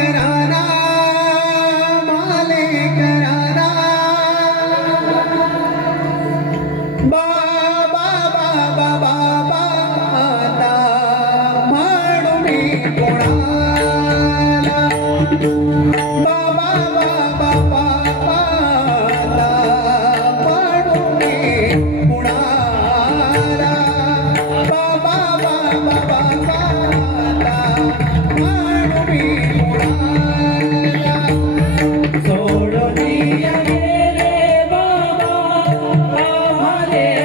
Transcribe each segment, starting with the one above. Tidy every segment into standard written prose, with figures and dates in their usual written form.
कराना माले कराना बाबा बाबा बाबा आता म्हणून कोणाला बाबा बाबा बाबा आता म्हणून कोणाला बाबा बाबा बाबा आता सोडोनिया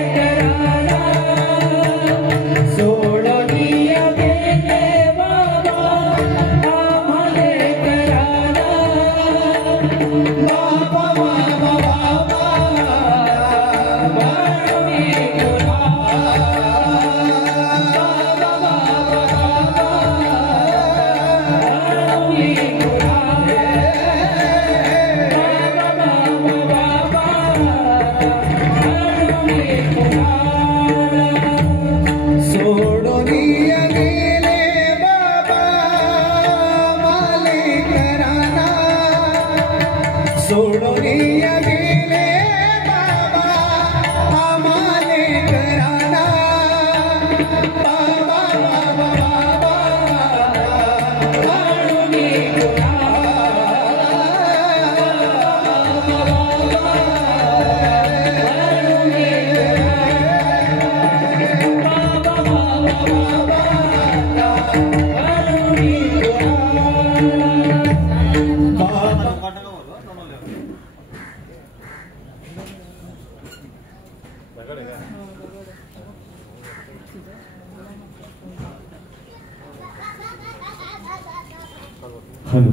गेले बाबा आम्हाले कराना बाबा बाबा बाबा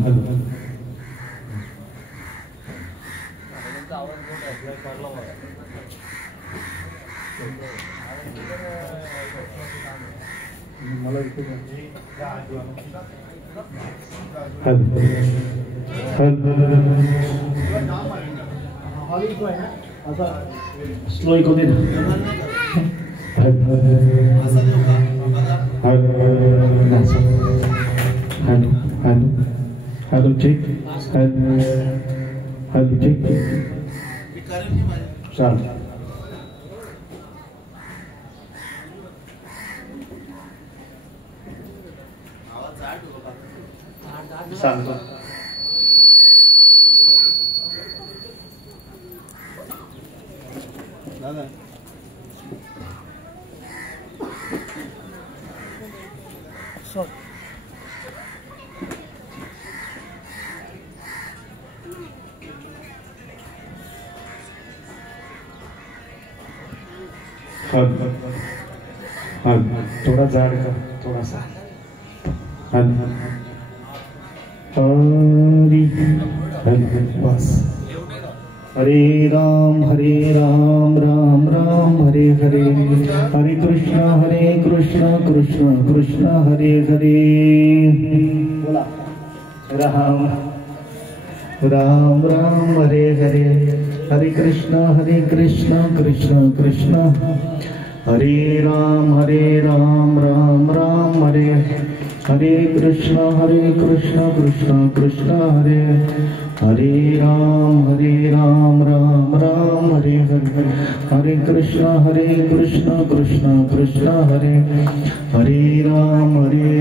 म्हणून हॅलो हॅलो स्लो इको दे हेलो चेक हेलो चेक चल सांगतो दादा सर हाँ थोड़ा झाड़ का थोड़ा सा हाँ हरी बस हरे राम राम राम हरे हरे हरे कृष्ण कृष्ण कृष्ण हरे हरे बोला राम राम राम हरे हरे हरे कृष्ण कृष्ण कृष्ण हरे राम राम राम हरे हरे कृष्ण कृष्ण कृष्ण हरे हरे राम राम राम हरे हरे कृष्ण कृष्ण कृष्ण हरे हरे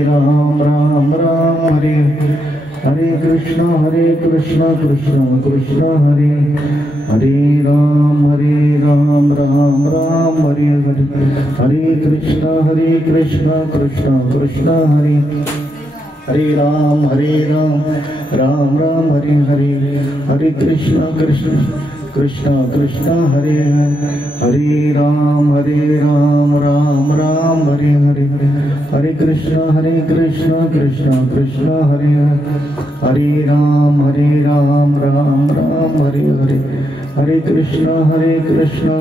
राम राम राम हरे हरे कृष्ण कृष्ण कृष्ण हरे हरे राम राम राम हरे हरे कृष्ण कृष्ण कृष्ण हरे हरे राम राम राम हरे हरे कृष्ण कृष्ण कृष्ण हरे हरे राम राम राम हरे हरे कृष्ण कृष्ण कृष्ण हरे हरे राम राम राम हरे हरे कृष्ण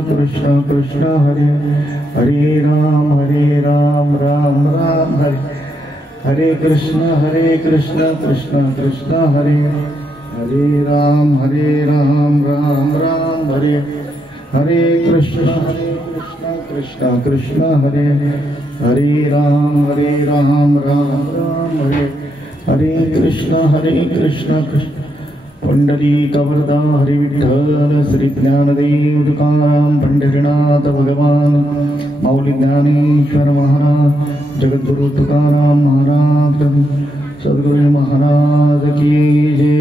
कृष्ण कृष्ण हरे हरे राम राम राम हरे हरे कृष्ण कृष्ण कृष्ण हरे हरे राम राम राम हरे हरे कृष्ण कृष्ण कृष्ण हरे हरे राम राम राम हरे हरे कृष्ण कृष्ण पंढरीक वरदा हरि विठ्ठल श्री ज्ञानदेव तुकाराम पंढरीनाथ भगवान माऊली ज्ञानेश्वर महाराज जगद्गुरु तुकाराम महाराज सद्गुरु महाराज की जय।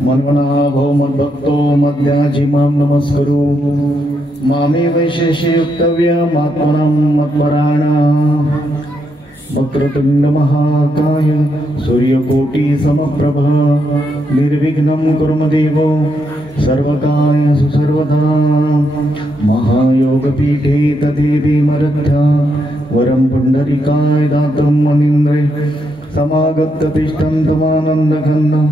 मन्मना भव मद्भक्तो मद्याजी माम नमस्करू मामे वैशेष्ययुक्तव्य मात्मनं मत्परायणा वक्रतुंड महाकाय सूर्यकोटि समप्रभ निर्विघ्नं कुरु देवो सर्वकार्येषु सर्वदा। महायोगपीठे तदेवी मरद्धा वरं पुण्डरीकाय दातुं मनीन्द्रे समागत तिष्ठन्तमानन्दघनं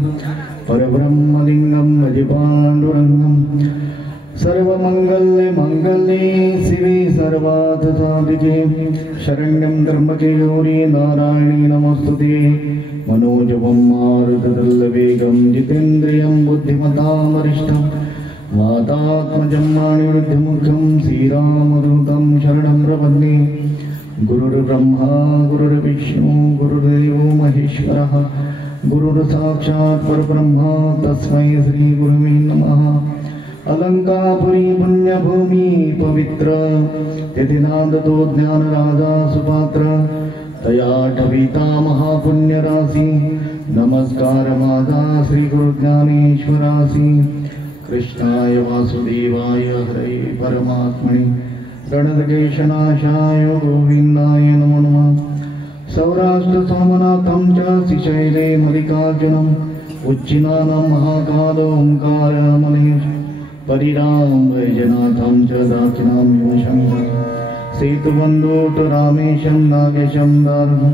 परब्रह्मलिङ्गं भजे पाण्डुरङ्गं। सर्वमंगल्ये मंगल्ये शिवे सर्वार्थ साधिके शरण्यं त्र्यंबके गौरी नारायणी नमोस्तुते। मनोजवं मारुततुल्यवेगं जितेन्द्रियं बुद्धिमतां वरिष्ठं वातात्मजं वाणिवृद्धिमुखं श्रीरामदूतं शरणं प्रपद्ये। गुरुर्ब्रह्मा गुरुर्विष्णु गुरुर्देवो महेश्वरः गुरुर्साक्षात् परब्रह्म तस्मै श्री गुरुवे नमः। अलंकापुरी पुण्यभूमि पवित्र यतिनादतो ज्ञान राजा सुपात्र तया ठविता महापुण्य राशि नमस्कार माझा श्री गुरु ज्ञानेश्वरासी। कृष्णाय वासुदेवाय हरे परमात्मने प्रणतकेशनाशाय गोविंदाय नमो नमः। सौराष्ट्र सोमनाथं च श्रीशैले मल्लिकार्जुनम् उच्चिनानं महाकाल ओंकारमणि परिराम वैजनाथं च दाक्षिणां शंकर सेतुबन्धोट रामेशं नागेशं दारुणं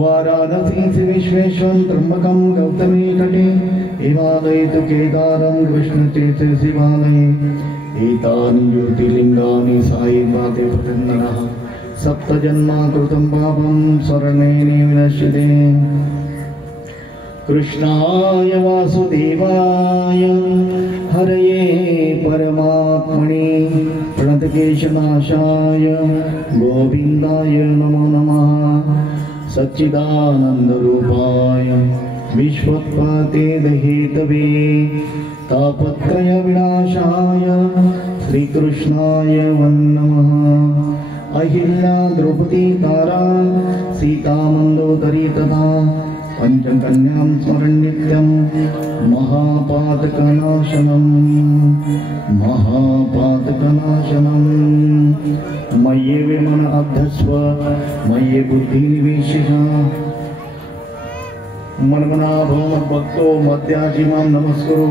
वाराणसी विश्वेश्वरं त्र्यंबकं गौतमी तटे हिमालये तु केदारं कृष्णतीर्थे शिवालये। एतानि ज्योतिर्लिङ्गानि सायिपाते प्रतन्नरः सप्तजन्माकृतं पापं स्मरणेन विनश्यते। कृष्णाय वासुदेवाय हरये परमात्मने प्रणतकेशनाशाय गोविंदाय नमो नमः। सच्चिदानन्दरूपाय विश्वोत्पत्ते हेतवे तापत्रय विनाशाय श्रीकृष्णाय नमः। अहिल्या द्रौपदी तारा सीता मंदोदरी तथा पंचकन्यां स्मरन् नित्यं महापातकनाशनं मय्येव मन अभ्यस्व मय्ये बुद्धि निवेशः। मन्मना भव मद्भक्तो मद्याजी मां नमस्कुरु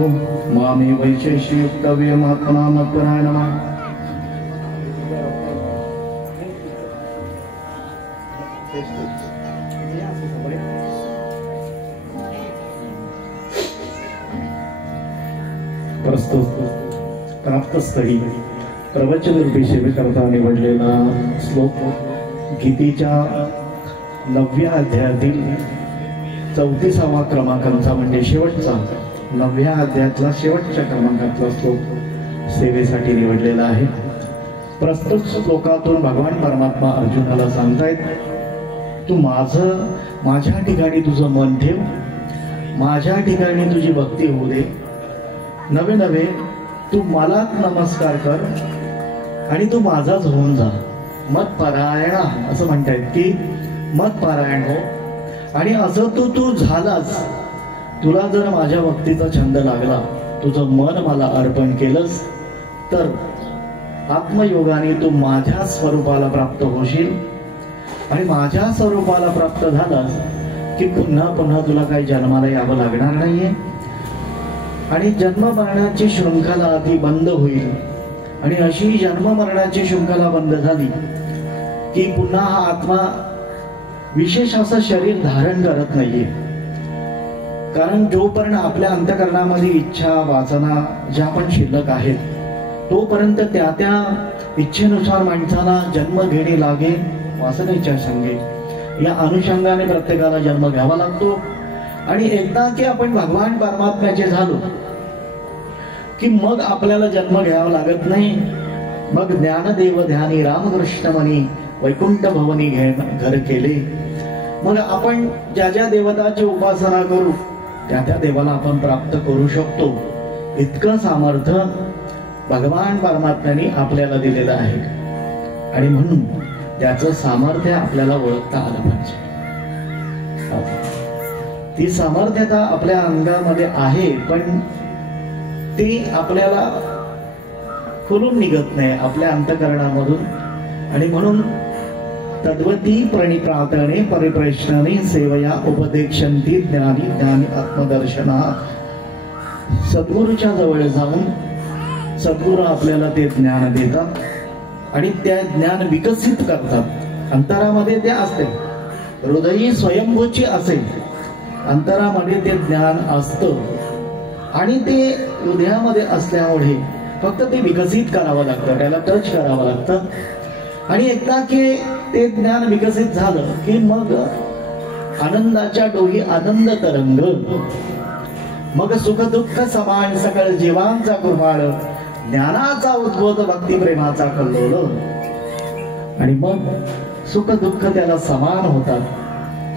मामे वैशेष्ययुक्तव्यम् आत्मना मत्परायणः। प्रस्तुत प्राप्तस्थळी प्रवचन रूपी सेवेकरता निवडलेला श्लोक गीतेच्या 9व्या अध्यायातील 34वा क्रमांकाचा म्हणजे शेवटचा 9व्या अध्यायातला शेवटच्या क्रमांकातला श्लोक सेवेसाठी निवडलेला आहे। प्रस्तुत श्लोकातून भगवान परमात्मा अर्जुनाला सांगतायत तू माझ्या ठिकाणी तुझं मन ठेव, माझ्या ठिकाणी तुझी भक्ती होऊ दे, नवे नवे तू मलाच नमस्कार कर आणि तू माझाच होऊन जा। मत्परायणा असं म्हणतायत की मत्परायण हो आणि असं तू झालास, तुला जर माझ्या भक्तीचा छंद लागला, तुझं मन मला अर्पण केलंस तर आत्मयोगाने तू माझ्या स्वरूपाला प्राप्त होशील आणि माझ्या स्वरूपाला प्राप्त झालास की पुन्हा पुन्हा तुला काही जन्माला यावं लागणार नाहीये आणि जन्म मरणाची शृंखला आधी बंद होईल आणि अशी जन्म मरणाची शृंखला बंद झाली की पुन्हा हा आत्मा विशेष असं शरीर धारण करत नाहीये। कारण जोपर्यंत आपल्या अंतःकरणामध्ये इच्छा वासना ज्या पण शिल्लक आहेत तोपर्यंत त्या इच्छेनुसार माणसाला जन्म घेणे लागे वासनेच्या संगे, या अनुषंगाने प्रत्येकाला जन्म घ्यावा लागतो आणि एकदा की आपण भगवान परमात्म्याचे झालो की मग आपल्याला जन्म घ्यावा लागत नाही। मग ज्ञानदेव ध्यानी रामकृष्ण मनी वैकुंठ भवनी घर केले मग आपण ज्या ज्या देवताची उपासना करू त्या त्या देवाला आपण प्राप्त करू शकतो. इतकं सामर्थ्य भगवान परमात्म्याने आपल्याला दिलेलं आहे. आणि म्हणून त्याचं सामर्थ्य आपल्याला ओळखता आलं पाहिजे. ती सामर्थ्यता आपल्या अंगामध्ये आहे, पण ती आपल्याला खुलून निघत नाही आपल्या अंतःकरणामधून. आणि म्हणून तद्वती प्रणिप्रातने परिप्रश्नने सेवया उपदेक्षन्ति ज्ञानी ज्ञानी आत्मदर्शना. सद्गुरूच्या जवळ जाऊन सद्गुरू आपल्याला ते ज्ञान देतात आणि त्या ज्ञान विकसित करतात. अंतरामध्ये ते असते, हृदयी स्वयंभूची असेल, अंतरामध्ये ते ज्ञान असतं आणि ते हृदयामध्ये असल्यामुळे फक्त ते विकसित करावं लागतं, त्याला टच करावं लागतं. आणि एकदा की ते ज्ञान विकसित झालं की मग आनंदाच्या डोही आनंद तरंग, मग सुख दुःख समान सकळ जीवांचा कुर्बाळ, ज्ञानाचा उद्बोध भक्ती प्रेमाचा कल्लोळ. आणि मग सुख दुःख त्याला समान होतात.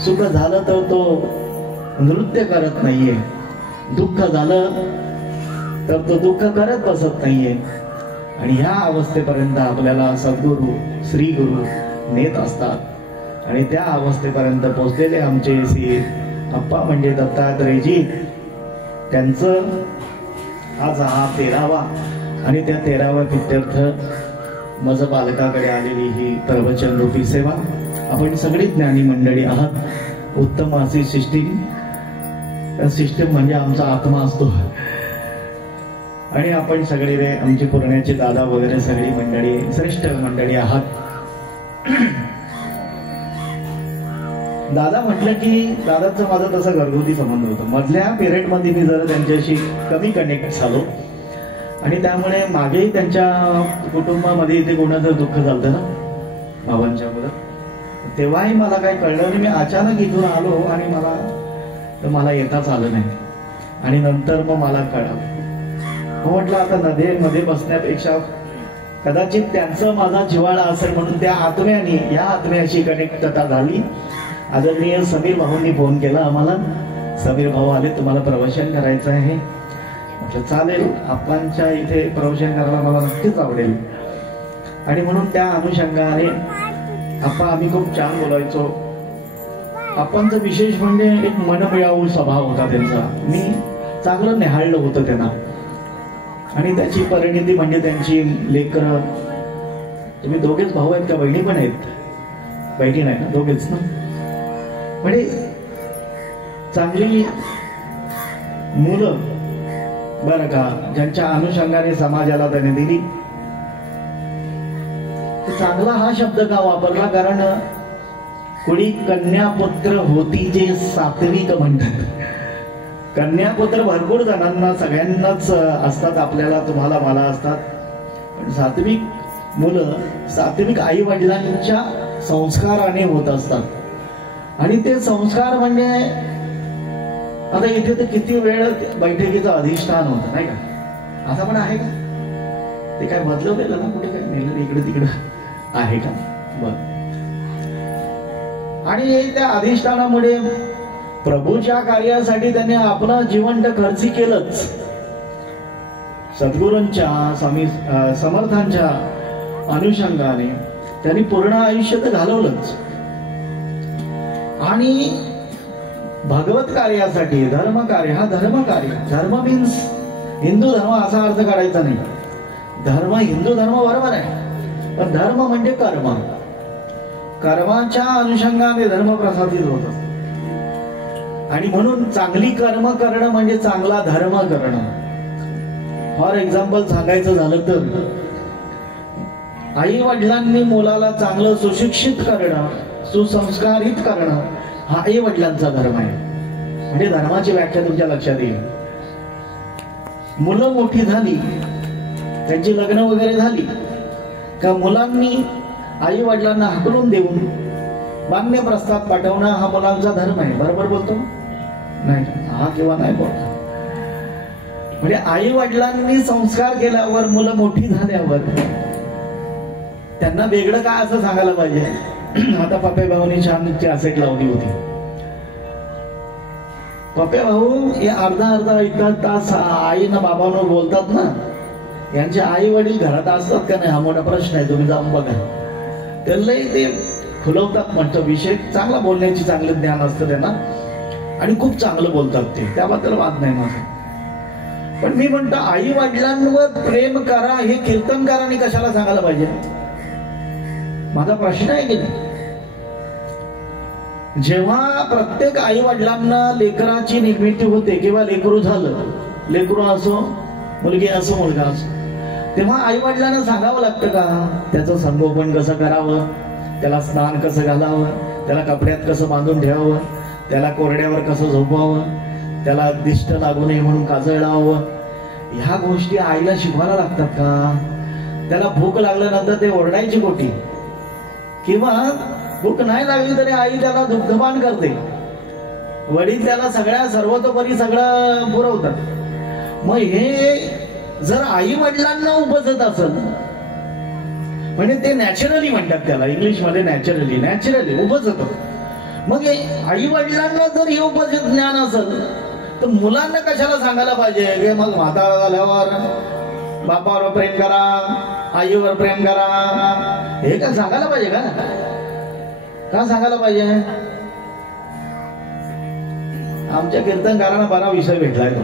सुख झालं तर तो नृत्य करत नाहीये, दुःख झालं तर तो दुःख करत बसत नाहीये. आणि ह्या अवस्थेपर्यंत आपल्याला सद्गुरू श्री गुरु नेत असतात. आणि त्या अवस्थेपर्यंत पोहोचलेले आमचे श्री अप्पा म्हणजे दत्तात्रेयजी, त्यांचं आज हा 13वा आणि त्या 13व्या प्रित्यर्थ मज बालकाकडे आलेली ही प्रवचन रूपी सेवा. आपण सगळी ज्ञानी मंडळी आहात. उत्तम अशी सिस्टीम म्हणजे आमचा आत्मा असतो. आणि आपण सगळे आमची पुरण्याचे दादा वगैरे सगळी मंडळी श्रेष्ठ मंडळी आहात. दादा म्हटलं की दादाचं माझं तसं घरगुती संबंध होतं. मधल्या पिरियडमध्ये मी जरा त्यांच्याशी कमी कनेक्ट झालो आणि त्यामुळे मागेही त्यांच्या कुटुंबामध्ये इथे कोणाचं दुःख झालं ना बाबांच्या बरोबर, तेव्हाही मला काही कळलं नाही. मी अचानक इथून आलो आणि मला येताच आलं नाही. आणि नंतर मग मला कळलं. म्हटलं आता नदीमध्ये बसण्यापेक्षा कदाचित त्यांचं माझा जिव्हाळा असेल म्हणून त्या आत्म्याने या आत्म्याशी कनेक्टता झाली. आदरणीय समीर भाऊंनी फोन केला आम्हाला, समीर भाऊ आले, तुम्हाला प्रवचन करायचं आहे. म्हटलं चालेल, आप्पांच्या इथे प्रवचन करायला मला नक्कीच आवडेल. आणि म्हणून त्या अनुषंगाने आप्पा आम्ही खूप छान बोलायचो. आप्पांचं विशेष म्हणजे एक मनमिळावू स्वभाव होता त्यांचा. मी चांगलं निहाळलं होतं त्यांना. आणि त्याची परिणिती म्हणजे त्यांची लेकरं. तुम्ही दोघेच भाऊ आहेत का बहिणी पण आहेत? बहिणी नाही ना, दोघेच ना. म्हणजे चांगली मुलं बरं का, ज्यांच्या अनुषंगाने समाजाला त्याने दिली. चांगला हा शब्द का वापरला? कारण कुणी कन्यापुत्र होती जे सात्विक म्हणतात. कन्यापुत्र भरपूर जणांना सगळ्यांनाच असतात, आपल्याला तुम्हाला मला असतात. पण सात्विक मुलं सात्विक आई वडिलांच्या संस्काराने होत असतात. आणि ते संस्कार म्हणजे आता इथे तर किती वेळ बैठकीचं अधिष्ठान होतं नाही का? असं पण आहे का? ते काय बदलवलेलं ना, कुठे काय नेलं इकडे तिकडे आहे का? बर. आणि त्या अधिष्ठानामुळे प्रभूच्या कार्यासाठी त्याने आपलं जीवन खर्ची केलंच. सद्गुरूंच्या समर्थांच्या अनुषंगाने त्यांनी पूर्ण आयुष्य तर घालवलंच. आणि भगवत कार्यासाठी धर्म कार्य, हा धर्म कार्य, धर्म मीन्स हिंदू धर्म असा अर्थ काढायचा नाही. धर्म हिंदू धर्म बरोबर आहे, पण धर्म म्हणजे कर्म. कर्माच्या अनुषंगाने धर्म प्रसारित होत असतो. आणि म्हणून चांगली कर्म करणं म्हणजे चांगला धर्म करणं. फॉर एक्झाम्पल सांगायचं झालं तर आई वडिलांनी मुलाला चांगलं सुशिक्षित करणं, सुसंस्कारित करणं हा आई वडिलांचा धर्म आहे. म्हणजे धर्माची व्याख्या तुमच्या लक्षात येईल. मुलं मोठी झाली, त्यांची लग्न वगैरे झाली का मुलांनी आई वडिलांना हाकलून देऊन मान्य प्रस्ताव पाठवणं हा मुलांचा धर्म आहे. बरोबर बोलतो नाही? हा किंवा नाही बोलतो. म्हणजे आई वडिलांनी संस्कार केल्यावर मुलं मोठी झाल्यावर त्यांना वेगळं काय असं सांगायला पाहिजे? आता पप्पे भाऊनी छान कॅसेट लावली होती. पप्पे भाऊ हे अर्धा एक तास आईनं बाबांवर बोलतात ना. यांचे आई वडील घरात असतात का नाही हा मोठा प्रश्न आहे. तुम्ही जाऊन बघा. त्यांनाही ते फुलवतात म्हणतो विषय. चांगला बोलण्याची चांगलं ज्ञान असतं त्यांना आणि खूप चांगलं बोलतात ते. त्याबद्दल वाद नाही माझा. पण मी म्हणतो आई वडिलांवर प्रेम करा हे कीर्तनकारांनी कशाला सांगायला पाहिजे. माझा प्रश्न आहे की नाही. जेव्हा प्रत्येक आई वडिलांना लेकराची निर्मिती होते किंवा लेकरू झालं, लेकरू असो मुलगी असो मुलगा असो, तेव्हा आई वडिलांना सांगावं लागतं का त्याचं संगोपन कसं करावं, त्याला स्नान कसं घालावं, त्याला कपड्यात कसं बांधून ठेवावं, त्याला कोरड्यावर कसं झोपवावं, त्याला दिष्ट लागू नये म्हणून काजळ लावावं. ह्या गोष्टी आईला शिकवायला लागतात का. त्याला भूक लागल्यानंतर ते ओरडायची कोठी किंवा भूक नाही लागली तरी आई त्याला दुग्धपान करते. वडील त्याला सगळ्या सर्वतोपरी सगळं पुरवतात. मग हे जर आई वडिलांना उपजत असेल म्हणजे ते नॅचरली म्हणतात त्याला इंग्लिशमध्ये नॅचरली उपजत. मग आई वडिलांना जर हे उपजत ज्ञान असेल तर मुलांना कशाला सांगायला पाहिजे की मग म्हातारा झाल्यावर बापावर प्रेम करा, आईवर प्रेम करा. हे का सांगायला पाहिजे का सांगायला पाहिजे. आमच्या कीर्तनकारांना बरा विषय भेटलाय तो.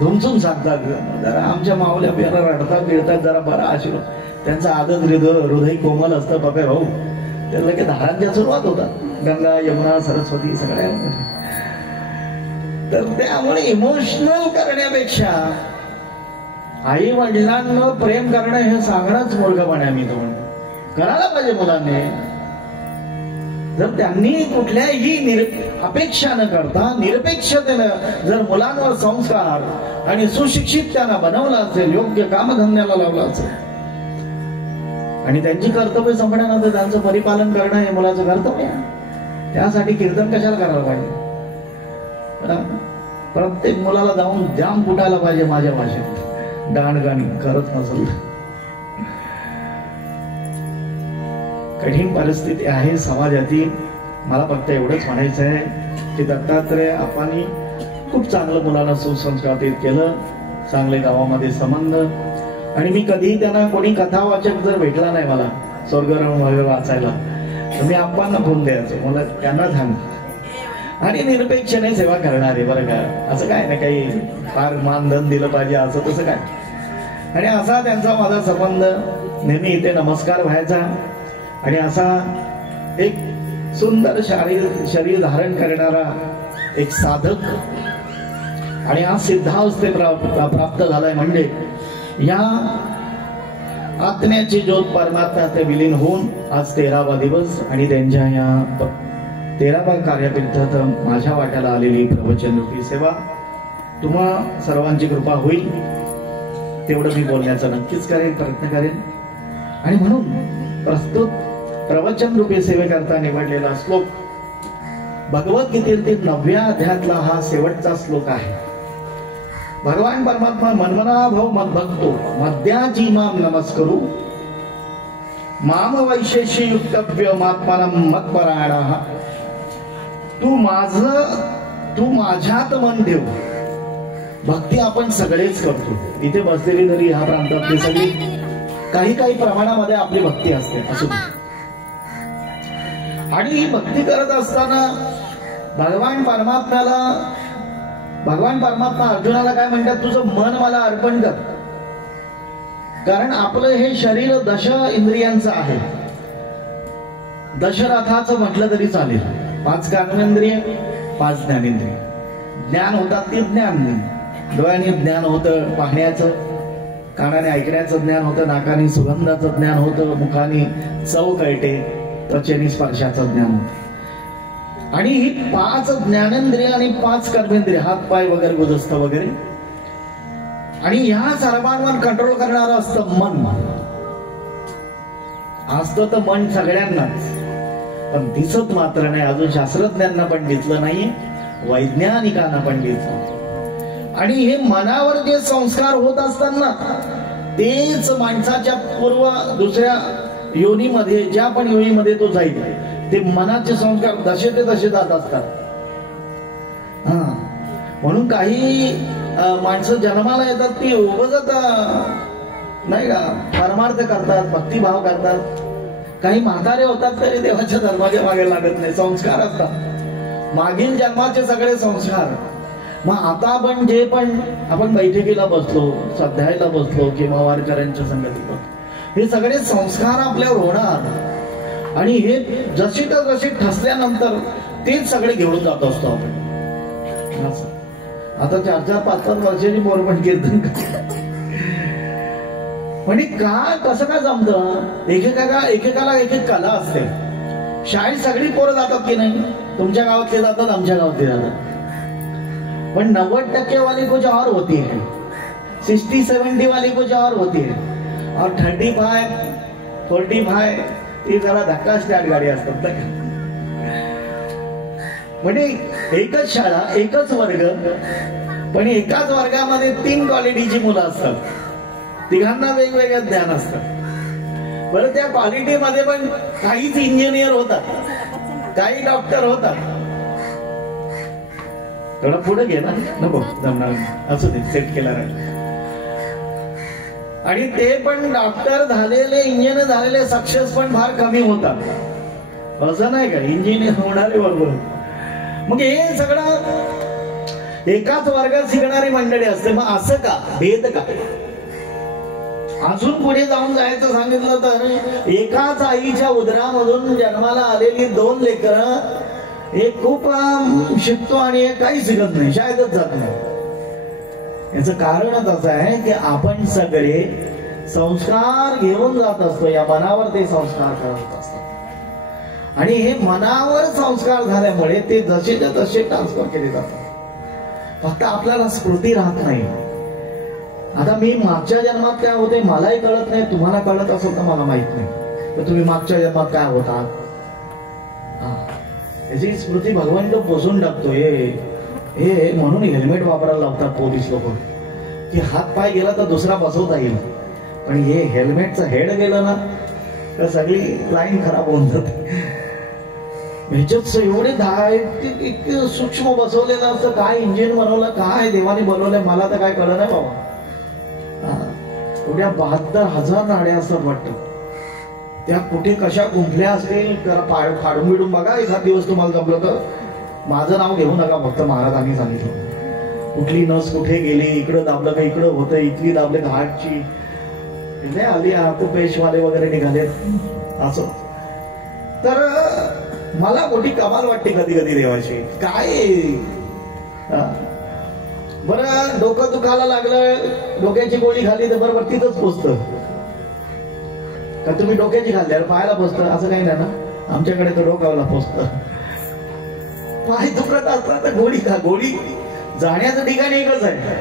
धुमसून सांगतात. जरा आमच्या मावल्या बिरा रडतात बिळतात जरा बरा आशीर्वाद. त्यांचा आदत हृदय कोमल असतं. पप्पे भाऊ त्याला की धारांच्या सुरुवात होतात. गंगा यमुना सरस्वती सगळ्या. तर त्यामुळे इमोशनल करण्यापेक्षा आई वडिलांना प्रेम करणं हे सांगणंच मूर्खपणे मी तो म्हणतो. करायला पाहिजे मुलांनी. जर त्यांनी कुठल्याही अपेक्षा न करता निरपेक्षतेनं जर मुलांवर संस्कार आणि सुशिक्षित त्यांना बनवलं असेल, योग्य कामधंद्याला लावलं असेल आणि त्यांची कर्तव्य संपल्यानंतर त्यांचं परिपालन करणं हे मुलाचं कर्तव्य आहे. त्यासाठी कीर्तन कशाला करायला पाहिजे. प्रत्येक मुलाला जाऊन जाम फुटायला पाहिजे माझ्या भाषेत दांडगाणी करत नसेल. कठीण परिस्थिती आहे समाजातील. मला फक्त एवढंच म्हणायचं आहे की दत्तात्रय आपांनी खूप चांगलं मुलांना सुसंस्कारित केलं. चांगले गावामध्ये संबंध. आणि मी कधीही त्यांना कोणी कथावाचक जर भेटला नाही मला स्वर्गरम वगैरे वाचायला तर मी आप्पांना फोन द्यायचो. मला त्यांना सांग आणि निरपेक्षने सेवा करणारे बरं का. असं काय ना काही फार मानधन दिलं पाहिजे असं तसं काय. आणि असा त्यांचा माझा संबंध. नेहमी इथे नमस्कार व्हायचा आणि असा एक सुंदर शरीर धारण करणारा एक साधक आणि हा सिद्धावस्थे प्राप्त झालाय म्हणजे या आत्म्याची ज्योत परमात्म्यात ते विलीन होऊन आज 13वा दिवस आणि त्यांच्या या 13वा कार्यातीर्थात माझ्या वाट्याला आलेली प्रवचन रूपी सेवा. तुम्हा सर्वांची कृपा होईल तेवढं मी बोलण्याचा नक्कीच करेन, प्रयत्न करेन. आणि म्हणून प्रस्तुत प्रवचन रूपी सेवेकरता निवडलेला श्लोक भगवद्गीतेतील 9व्या अध्यायातला हा शेवटचा श्लोक आहे. भगवान परमात्मा मन्मना भव मद्भक्तो मद्याजी माम नमस्करू माम वैशेषी युक्तव्य मात्मानं मत्परायणः. तू माझ्यात मन ठेव. भक्ती आपण सगळेच करतो. इथे बसलेली तरी ह्या प्रांतातली सगळी काही प्रमाणामध्ये आपली भक्ती असते असं. आणि ही भक्ती करत असताना भगवान परमात्मा अर्जुनाला काय म्हणतात, तुझं मन मला अर्पण कर. कारण आपलं हे शरीर 10 इंद्रियांचं आहे. दशरथाचं म्हटलं तरी चालेल. 5 कर्मेंद्रिय 5 ज्ञानेंद्रिय. ज्ञान होतात ते ज्ञान. डोळ्याने ज्ञान होतं पाहण्याचं, कानाने ऐकण्याचं ज्ञान होतं, नाकाने सुगंधाचं ज्ञान होतं, मुखाने चव कळते, त्वचेने स्पर्शाचं ज्ञान होतं. आणि ही 5 ज्ञानेंद्रिय आणि 5 कर्मेंद्रिय हात पाय वगैरे गुदस्थ वगैरे. आणि ह्या सर्वांवर कंट्रोल करणारं असतं मन. असतं तर मन सगळ्यांनाच, पण दिसत मात्र नाही. अजून शास्त्रज्ञांना पण दिसलं नाहीये, वैज्ञानिकांना पण दिसलं. आणि हे मनावर जे संस्कार होत असतात ना तेच माणसाच्या दुसऱ्या योनीमध्ये, ज्या पण योनीमध्ये तो जाईल, ते मनाचे संस्कार जसे ते तसे जात असतात. म्हणून काही माणसं जन्माला येतात ती उगाच नाही का परमार्थ करतात, भक्तिभाव करतात. काही म्हातारे होतात तरी देवाच्या धर्माच्या मागे लागत नाही, संस्कार असतात मागील जन्माचे सगळे संस्कार. मग आता आपण जे पण आपण बैठकीला बसलो, स्वाध्यायाला बसलो किंवा वारकऱ्यांच्या संगतीत बसलो, हे सगळे संस्कार आपल्यावर होणार आणि हे जसे तर जसे ठसल्यानंतर तेच सगळे घेऊन जात असतो आपण. आता 4-4, 5-5 वर्षाची पोरं पण कीर्तन म्हणजे काय कसं काय जमतं. एकेकाला एक एक कला असते. शाळेत सगळी पोरं जातात की नाही, तुमच्या गावातले जातात, आमच्या गावातले जातात, पण 90% वाली कुछ और होती है, 60-70 वाली कुछ और होती है, और 35-45 ती जरा धक्का स्टार्ट गाडी असतात. म्हणजे एकच शाळा, एकच वर्ग, पण एकाच वर्गामध्ये 3 क्वालिटीची मुलं असतात, तिघांना वेगवेगळं ज्ञान असतं. बरं त्या क्वालिटीमध्ये पण काहीच इंजिनियर होतात, काही डॉक्टर होतात. थोडा पुढे घे ना, नको जमणार असं ते सेट केला राहील. आणि ते पण डॉक्टर झालेले, इंजिनियर झालेले सक्सेस पण फार कमी होतात, असं नाही का, इंजिनियर होणारे बरोबर. मग हे सगळं एकाच वर्गात शिकणारी मंडळी असते. मग असं का भेद का. अजून पुढे जाऊन जायचं सांगितलं तर एकाच आईच्या उदरामधून जन्माला आलेली 2 लेकरं, एक खूप शिकतो आणि एक काही शिकत नाही, शाळेतच जात नाही. याचं कारणच असं आहे की आपण सगळे संस्कार घेऊन जात असतो, या मनावर ते संस्कार करत असतात. आणि हे मनावर संस्कार झाल्यामुळे ते जसेच्या तसे ट्रान्सफर केले जातात. फक्त आपल्याला स्मृती राहत नाही. आता मी मागच्या जन्मात काय होते मलाही कळत नाही, तुम्हाला कळत असेल तर मला माहित नाही, तर तुम्ही मागच्या जन्मात काय होता याची स्मृती भगवंत पोचून टाकतो. हे म्हणून हेल्मेट वापरायला लावतात पोलीस लोक, की हात पाय गेला तर दुसरा बसवता येईल, पण हे हेल्मेटचं हेड गेलं ना तर सगळी लाईन खराब होऊन जाते. ह्याच्यात एवढे इतके सूक्ष्म बसवलेलं असतं, काय इंजिन बनवलं, काय देवाने बनवलंय मला तर काय कळलं नाही बाबा. एवढ्या 72,000 नाड्या असतात वाटतं, त्या कुठे कशा गुंफल्या असतील फाडून बिडून बघा. एखाद दिवस तुम्हाला जमलं तर माझं नाव घेऊ नका, फक्त महाराजांनी सांगितलं कुठली नस कुठे गेली, इकडं दाबलं का इकडं होतं, इथली दाबले घाटची आली, आपू पेशवाले वगैरे निघाले असं. तर मला मोठी कमाल वाटते कधी कधी देवाची. काय बरं डोकं दुखायला लागलं, डोक्याची गोळी खाल्ली तर बरोबर तिथंच पोचतं का. तुम्ही डोक्याची खाल्ल्यावर पायाला पोचतं असं काही नाही ना, आमच्याकडे तर डोक्याला पोचतं. पाय दुखत असतात तर गोळी खा. गोळी जाण्याचं ठिकाण एकच आहे,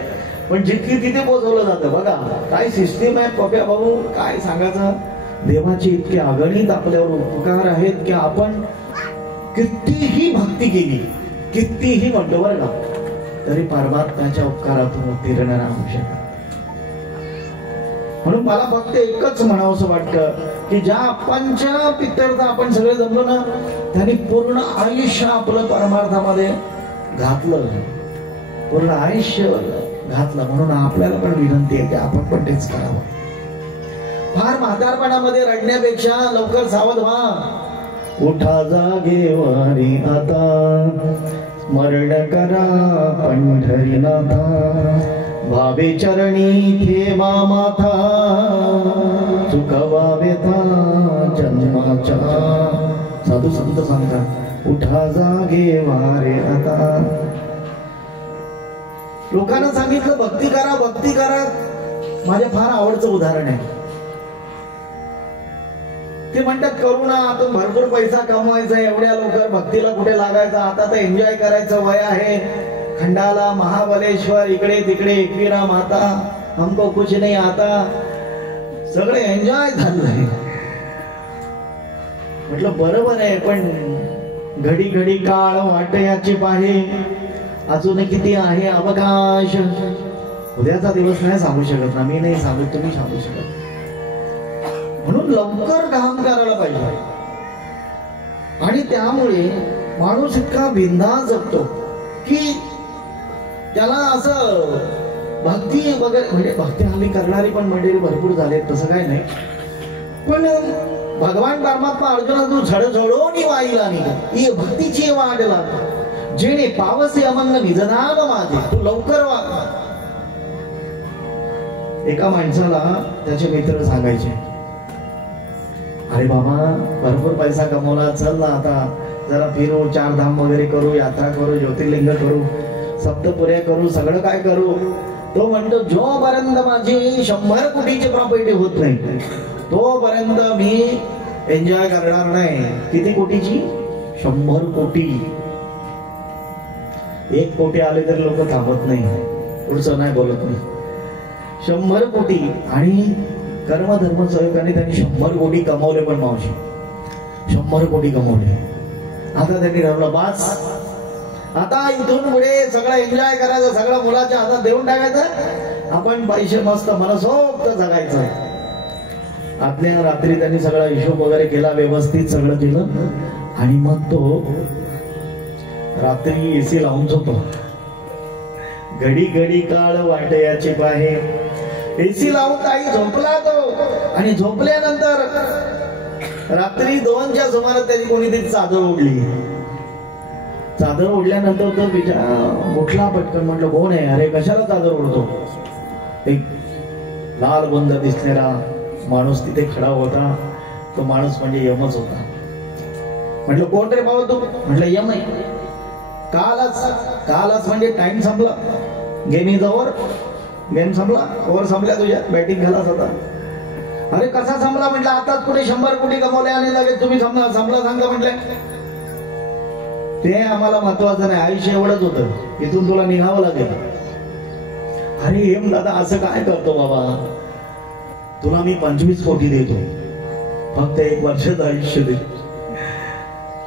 पण जितकी तिथे पोचवलं जातं. बघा काय सिस्टीम आहे पप्या भाऊ, काय सांगायचं. देवाची इतके अगणित आपल्यावर उपकार आहेत की आपण कितीही भक्ती केली, कितीही म्हणतो बरं का, तरी परमात्म्याच्या उपकारातून उत्तीर्ण राहू शकत. म्हणून मला फक्त एकच म्हणावंसं वाटतं की ज्या पंच पित्तर्थ आपण सगळे जमलो ना, त्यांनी पूर्ण आयुष्य आपलं परमार्थामध्ये घातलं, पूर्ण आयुष्य घातलं. म्हणून आपल्याला पण विनंती आहे की आपण पण तेच करावं. फार म्हातारपणामध्ये रडण्यापेक्षा लवकर सावध व्हा. उठा जागेवारी आता, स्मरण करा पंढरीनाथा, भावे चरणी ठेवा माथा, चुकवावेता जन्माच्या. साधू संत सांगतात उठा जागेवारे आता. लोकांना सांगितलं भक्ती करा, भक्ती करा. माझ्या फार आवडचं उदाहरण आहे. ते म्हणतात करुणा, आपण भरपूर पैसा कमवायचा, एवढ्या लवकर भक्तीला कुठे लागायचा, आता तर एन्जॉय करायचं वय आहे. खंडाला, महाबलेश्वर, इकडे तिकडे, एकविरा माता, हमको कुछ नाही आता, सगळे एन्जॉय झालंय. म्हटलं बरोबर आहे, पण घडी घडी काळ वाटयाची पाहे, अजून किती आहे अवकाश. उद्याचा दिवस नाही सांगू शकत ना, मी नाही सांगू, तुम्ही सांगू शकत. म्हणून लवकर काम करायला पाहिजे. आणि त्यामुळे माणूस इतका बिनधास्त जगतो की त्याला असं भक्ती वगैरे, म्हणजे भक्ती हल्ली करणारी पण मंडळी भरपूर झाले, तसं काय नाही. पण भगवान परमात्मा अर्जुना तू झडझडोनी वाईला निघ भक्तीची वाढला जेणे पावसे अमंग निजनाव माझे, तू लवकर वा. एका माणसाला त्याचे मित्र सांगायचे, अरे बाबा भरपूर पैसा कमवला, चल ना आता जरा फिरू, 4 धाम वगैरे करू, यात्रा करू, ज्योतिर्लिंग करू, सप्तपुऱ्या करू, सगळं काय करू. तो म्हणतो जोपर्यंत माझी 100 कोटीची प्रॉपर्टी होत नाही तोपर्यंत मी एन्जॉय करणार नाही. किती कोटीची? 100 कोटी. 1 कोटी आले तर लोक थांबत नाही, पुढचं नाही बोलत नाही. 100 कोटी. आणि कर्मधर्म सहयोगाने त्यांनी 100 कोटी कमावले. पण मावशी 100 कोटी कमावले. आता त्यांनी ठरवलं बास, आता इथून पुढे सगळं एन्जॉय करायचं, सगळं मुलाच्या हातात देऊन टाकायचं, आपण पैसे मस्त मनसोक्त जगायचं. आदल्या रात्री त्यांनी सगळा हिशोब वगैरे केला, व्यवस्थित सगळं केलं. आणि मग तो रात्री एसी लावून झोपतो. घडी घडी काळ वाटे याची बाहेर, एसी लावून ताई झोपला तो. आणि झोपल्यानंतर रात्री 2च्या सुमारास त्याची कोणीतरी चादर ओढली. चादर ओढल्यानंतर तो बिचारा उठला पटकन. म्हटलं कोण आहे? अरे कशाला चादर ओढतो? एक लाल बंद दिसणारा माणूस तिथे खडा होता. तो माणूस म्हणजे यमच होता. म्हटलं कोण रे बाबा तू? म्हटलं यम आहे. कालच म्हणजे टाइम संपला, गेम इज ओव्हर, गेम संपला, ओव्हर संपल्या तुझ्या, बॅटिंग झालाच होता. अरे कसा संपला? म्हटलं आताच कुठे 100 कोटी कमवले आणि लगेच तुम्ही संपला सांगा म्हटलं. ते आम्हाला महत्वाचं नाही, आयुष्य एवढंच होतं, इथून तुला निघावं लागेल. अरे हेम दादा असं काय करतो बाबा, तुला मी 25 कोटी देतो, फक्त 1 वर्षाचं आयुष्य दे.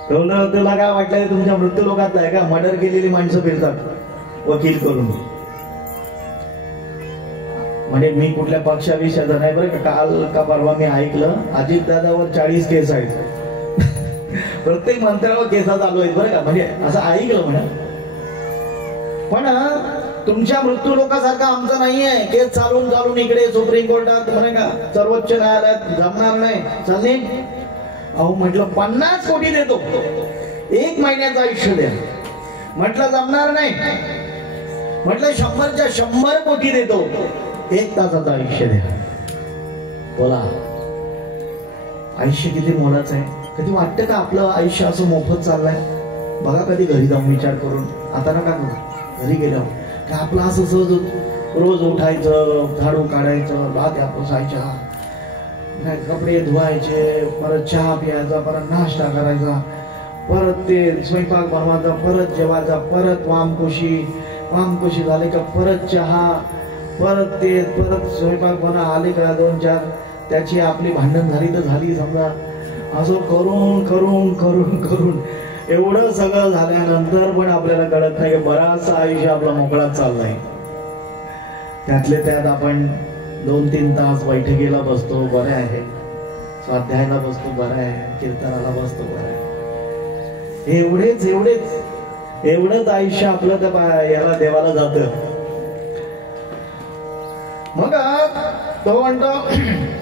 तुला काय वाटलं तुमच्या मृत्यू लोकात आहे का? मर्डर केलेली माणसं फिरतात वकील करून. म्हणजे मी कुठल्या पक्षाविषयाचा नाही बरं का. काल का परवा मी ऐकलं अजित दादावर 40 केस आहेत, प्रत्येक मंत्र्यावर केसा चालू आहेत बरं का. म्हणजे असं ऐकलं म्हणे. पण तुमच्या मृत्यू लोकांसारखा आमचं नाहीये. केस चालून इकडे सुप्रीम कोर्टात म्हणे का सर्वोच्च न्यायालयात जमणार नाही. चालणे अहो म्हटलं 50 कोटी देतो, 1 महिन्याचं आयुष्य द्या. म्हटलं जमणार नाही. म्हटलं 100च्या 100 कोटी देतो, 1 तासाचं आयुष्य द्या. बोला आयुष्य किती मोलाचं आहे. कधी वाटतं का आपलं आयुष्य असं मोफत चाललंय? बघा कधी घरी जाऊन विचार करून. आता नका करू, घरी गेल्यावर का आपलं असं सहज रोज उठायचं, झाडू काढायचं, लाद्या पुसायच्या, कपडे धुवायचे, परत चहा प्यायचा, परत नाश्ता करायचा, परत ते स्वयंपाक बनवायचा, परत जेवायचा, परत वामकुशी झाले का परत चहा, परत स्वयंपाक बनवा आले का 2-4, त्याची आपली भांडण झाली तर झाली समजा. असं करून एवढं सगळं झाल्यानंतर पण आपल्याला कळत नाही की बराचसा आयुष्य आपला मोकळा चाललाय. त्यातले त्यात आपण 2-3 तास बैठकीला बसतो, बरं आहे, स्वाध्यायाला बसतो, बरं आहे, कीर्तनाला बसतो, बरं आहे. एवढंच आयुष्य आपलं त्या याला देवाला जातं. मग तो म्हणतो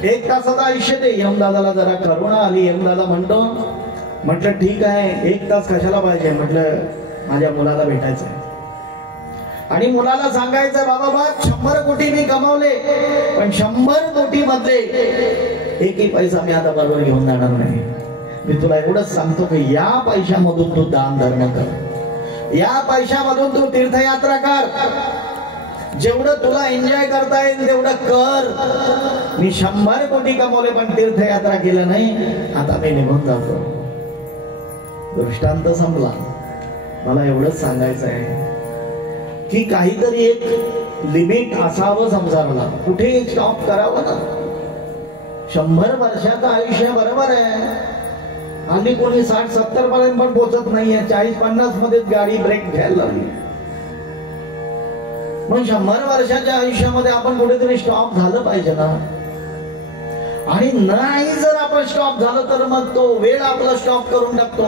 1 तासाचं आयुष्य दे. यमदादाला जरा करुणा आली. यमदादा म्हटलं ठीक आहे, 1 तास कशाला पाहिजे? म्हटलं माझ्या मुलाला भेटायचं आहे आणि मुलाला सांगायचं बाबा बघ 100 कोटी मी कमावले, पण 100 कोटी मध्ये 1ही पैसा मी आता बरोबर घेऊन जाणार नाही. मी तुला एवढंच सांगतो की या पैशामधून तू दान धर्म कर, या पैशामधून तू तीर्थयात्रा कर, जेवढं तुला एन्जॉय करता येईल तेवढं कर. मी 100 कोटी कमवले पण तीर्थयात्रा केलं नाही, आता मी निघून जातो. दृष्टांत संपला. मला एवढंच सांगायचं आहे की काहीतरी एक लिमिट असावं संसाराला, कुठे स्टॉप करावं ना. 100 वर्षाचं आयुष्य बरोबर आहे. हल्ली कोणी 60-70 पर्यंत पण पोहोचत नाहीये, 40-50 मध्येच गाडी ब्रेक घ्यायला लागली. पण 100 वर्षाच्या आयुष्यामध्ये आपण कुठेतरी स्टॉप झालं पाहिजे ना. आणि नाही जर आपण स्टॉप झालं तर मग तो वेळ आपला स्टॉप करून टाकतो,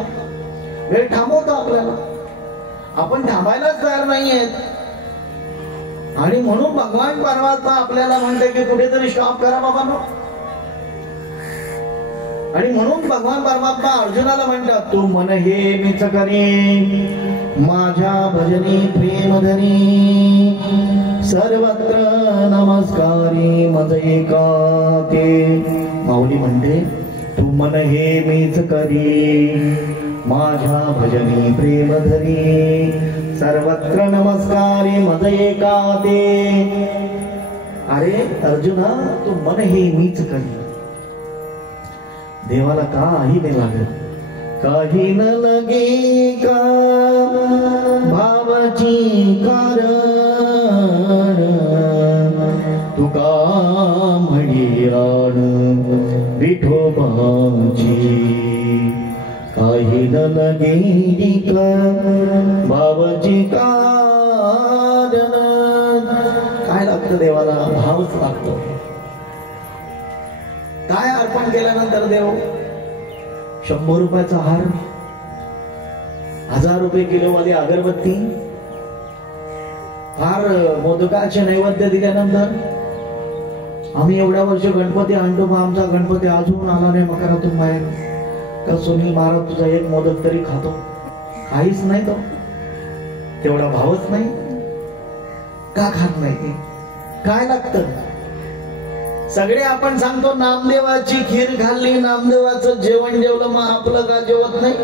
वेळ थांबवतो आपल्याला. आपण थांबायलाच तयार नाहीयेत. आणि म्हणून भगवान परमात्मा आपल्याला म्हणते की कुठेतरी स्टॉप करा बाबांनो. आणि म्हणून भगवान परमात्मा अर्जुनाला म्हणतात, तू मन हे मीच करी माझ्या भजनी प्रेम धरी सर्वत्र नमस्कारी मज एका ते. माऊली म्हणते, तू मन हे मीच करी माझ्या भजनी प्रेम धरी सर्वत्र नमस्कारी मज एका ते. अरे अर्जुना, तू मन हे मीच करी. देवाला काही नाही लागत, काही न लगे का भावाची कारण तुका म्हणी राण विठोबाची. काही न लगे का भावाची कारण. काय लागतं देवाला? भावच लागतो. काय अर्पण केल्यानंतर देव 100 रुपयाचा हार, 1000 रुपये किलोवाली अगरबत्ती, फार मोदकाचे नैवेद्य दिल्यानंतर आम्ही एवढ्या वर्ष गणपती आणतो, मग आमचा गणपती अजून आला नाही मकरातून बाहेर, का सुनील महाराज तुझा एक मोदक तरी खातो? काहीच नाही. तो तेवढा भावच नाही. का खात नाही? काय लागतं? सगळे आपण सांगतो नामदेवाची खीर खाल्ली, नामदेवाचं जेवण जेवलं, मग आपलं का जेवत नाही?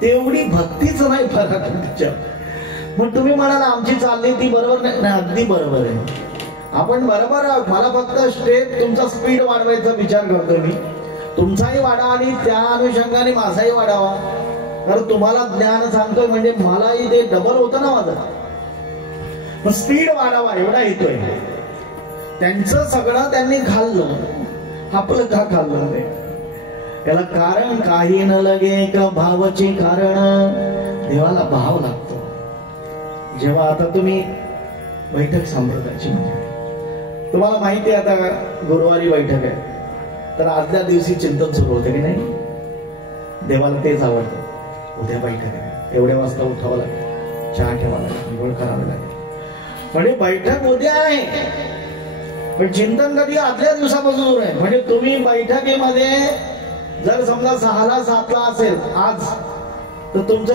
तेवढी भक्तीच नाही फरक तुमच्या. मग तुम्ही म्हणाल आमची चालली ती बरोबर नाही. अगदी बरोबर आहे, आपण बरोबर आहोत. मला फक्त स्टेप तुमचा स्पीड वाढवायचा विचार करतो मी. तुमचाही वाढा आणि त्या अनुषंगाने माझाही वाढावा. कारण तुम्हाला ज्ञान सांगतोय म्हणजे मलाही ते डबल होतं ना माझं. स्पीड वाढावा एवढा येतोय. त्यांचं सगळं त्यांनी खाल्लं, आपलं का खाल्लं नाही? त्याला कारण काही न लगे का भावाची कारण. देवाला भाव लागतो. जेव्हा आता तुम्ही बैठक संप्रदायाची म्हणजे तुम्हाला माहिती आहे, आता गुरुवारी बैठक आहे, तर आदल्या दिवशी चिंतन सुरू होते की नाही? देवाला तेच आवडतं. उद्या बैठक आहे, एवढ्या वाजता उठावं लागेल, चहा ठेवावा लागेल, निवड करावी लागेल. म्हणजे बैठक उद्या आहे, पण चिंतन कधी आदल्या दिवसापासून सुरू आहे. म्हणजे तुम्ही बैठकीमध्ये जर समजा 6ला 7ला असेल आज, तर तुमचं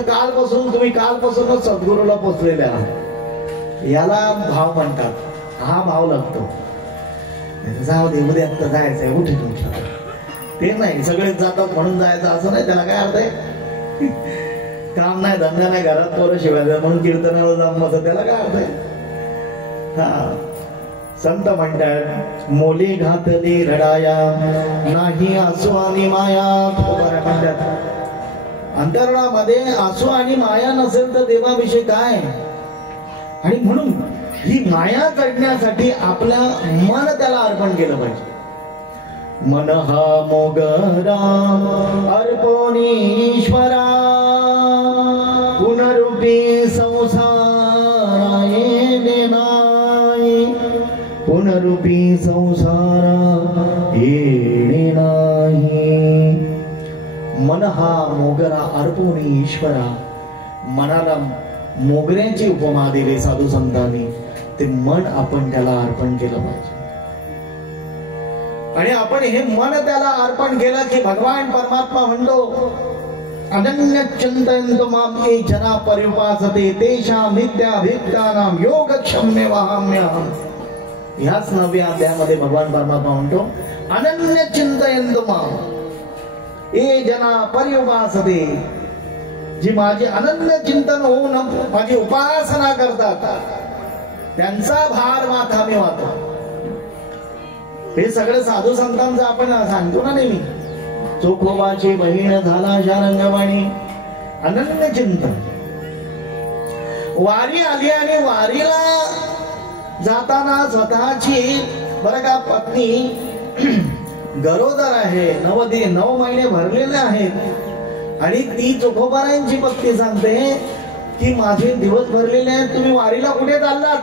तुम्ही कालपासूनच सद्गुरूला पोचलेले आहात. याला भाव म्हणतात. हा भाव लागतो. जाऊ दे, उद्या आता जायचंय, उठे तुमच्या. ते नाही सगळेच जातात म्हणून जायचं असं नाही. त्याला काय अर्थ आहे? काम नाही, धंदा नाही, घरात पोरं शिवायचं म्हणून कीर्तनाला जाऊन मग त्याला काय अर्थ आहे? हा, संत म्हणतात, मोली घातली रडाया नाही आसू आणि माया. म्हणतात अंतरणामध्ये आसू आणि माया नसेल तर देवाविषयी काय? आणि म्हणून ही माया चढण्यासाठी आपल्या मन त्याला अर्पण केलं पाहिजे. मन हा मोगरा अर्पणी ईश्वरा पुनरुपी संसारा येणे नाही. पुनरुपी संसारा येणे नाही. मन हा मोगरा अर्पणी ईश्वरा. मनाला मोगऱ्याची उपमा दिली साधू संतांनी. ते मन आपण त्याला अर्पण केलं पाहिजे. आणि आपण हे मन त्याला अर्पण केलं की भगवान परमात्मा म्हणतो, अनन्य चिंतयन्तो मां ये जना पर्युपासते तेषां नित्याभियुक्तानां योगक्षम्यवहाम्यहम्. ह्याच 9व्या अध्यायामध्ये भगवान परमात्मा म्हणतो, अनन्य चिंतयन्तो मां ये जना पर्युपासते. जी माझे अनन्य चिंतन होऊन माझी उपासना करतात त्यांचा भार माथा मी वाहतो. हे सगळं साधू संतांचं आपण सांगतो ना नेहमी. चोखोबाची बहीण झाला शारंगवाणी. अनन्य चिंतन. वारी आली आणि वारीला जाताना स्वतःची बरं का पत्नी गरोदर आहे, 9 महिने भरलेले आहेत आणि ती चोखोबारायांची पत्नी सांगते की माझे दिवस भरलेले आहेत, तुम्ही वारीला कुठे चाललात?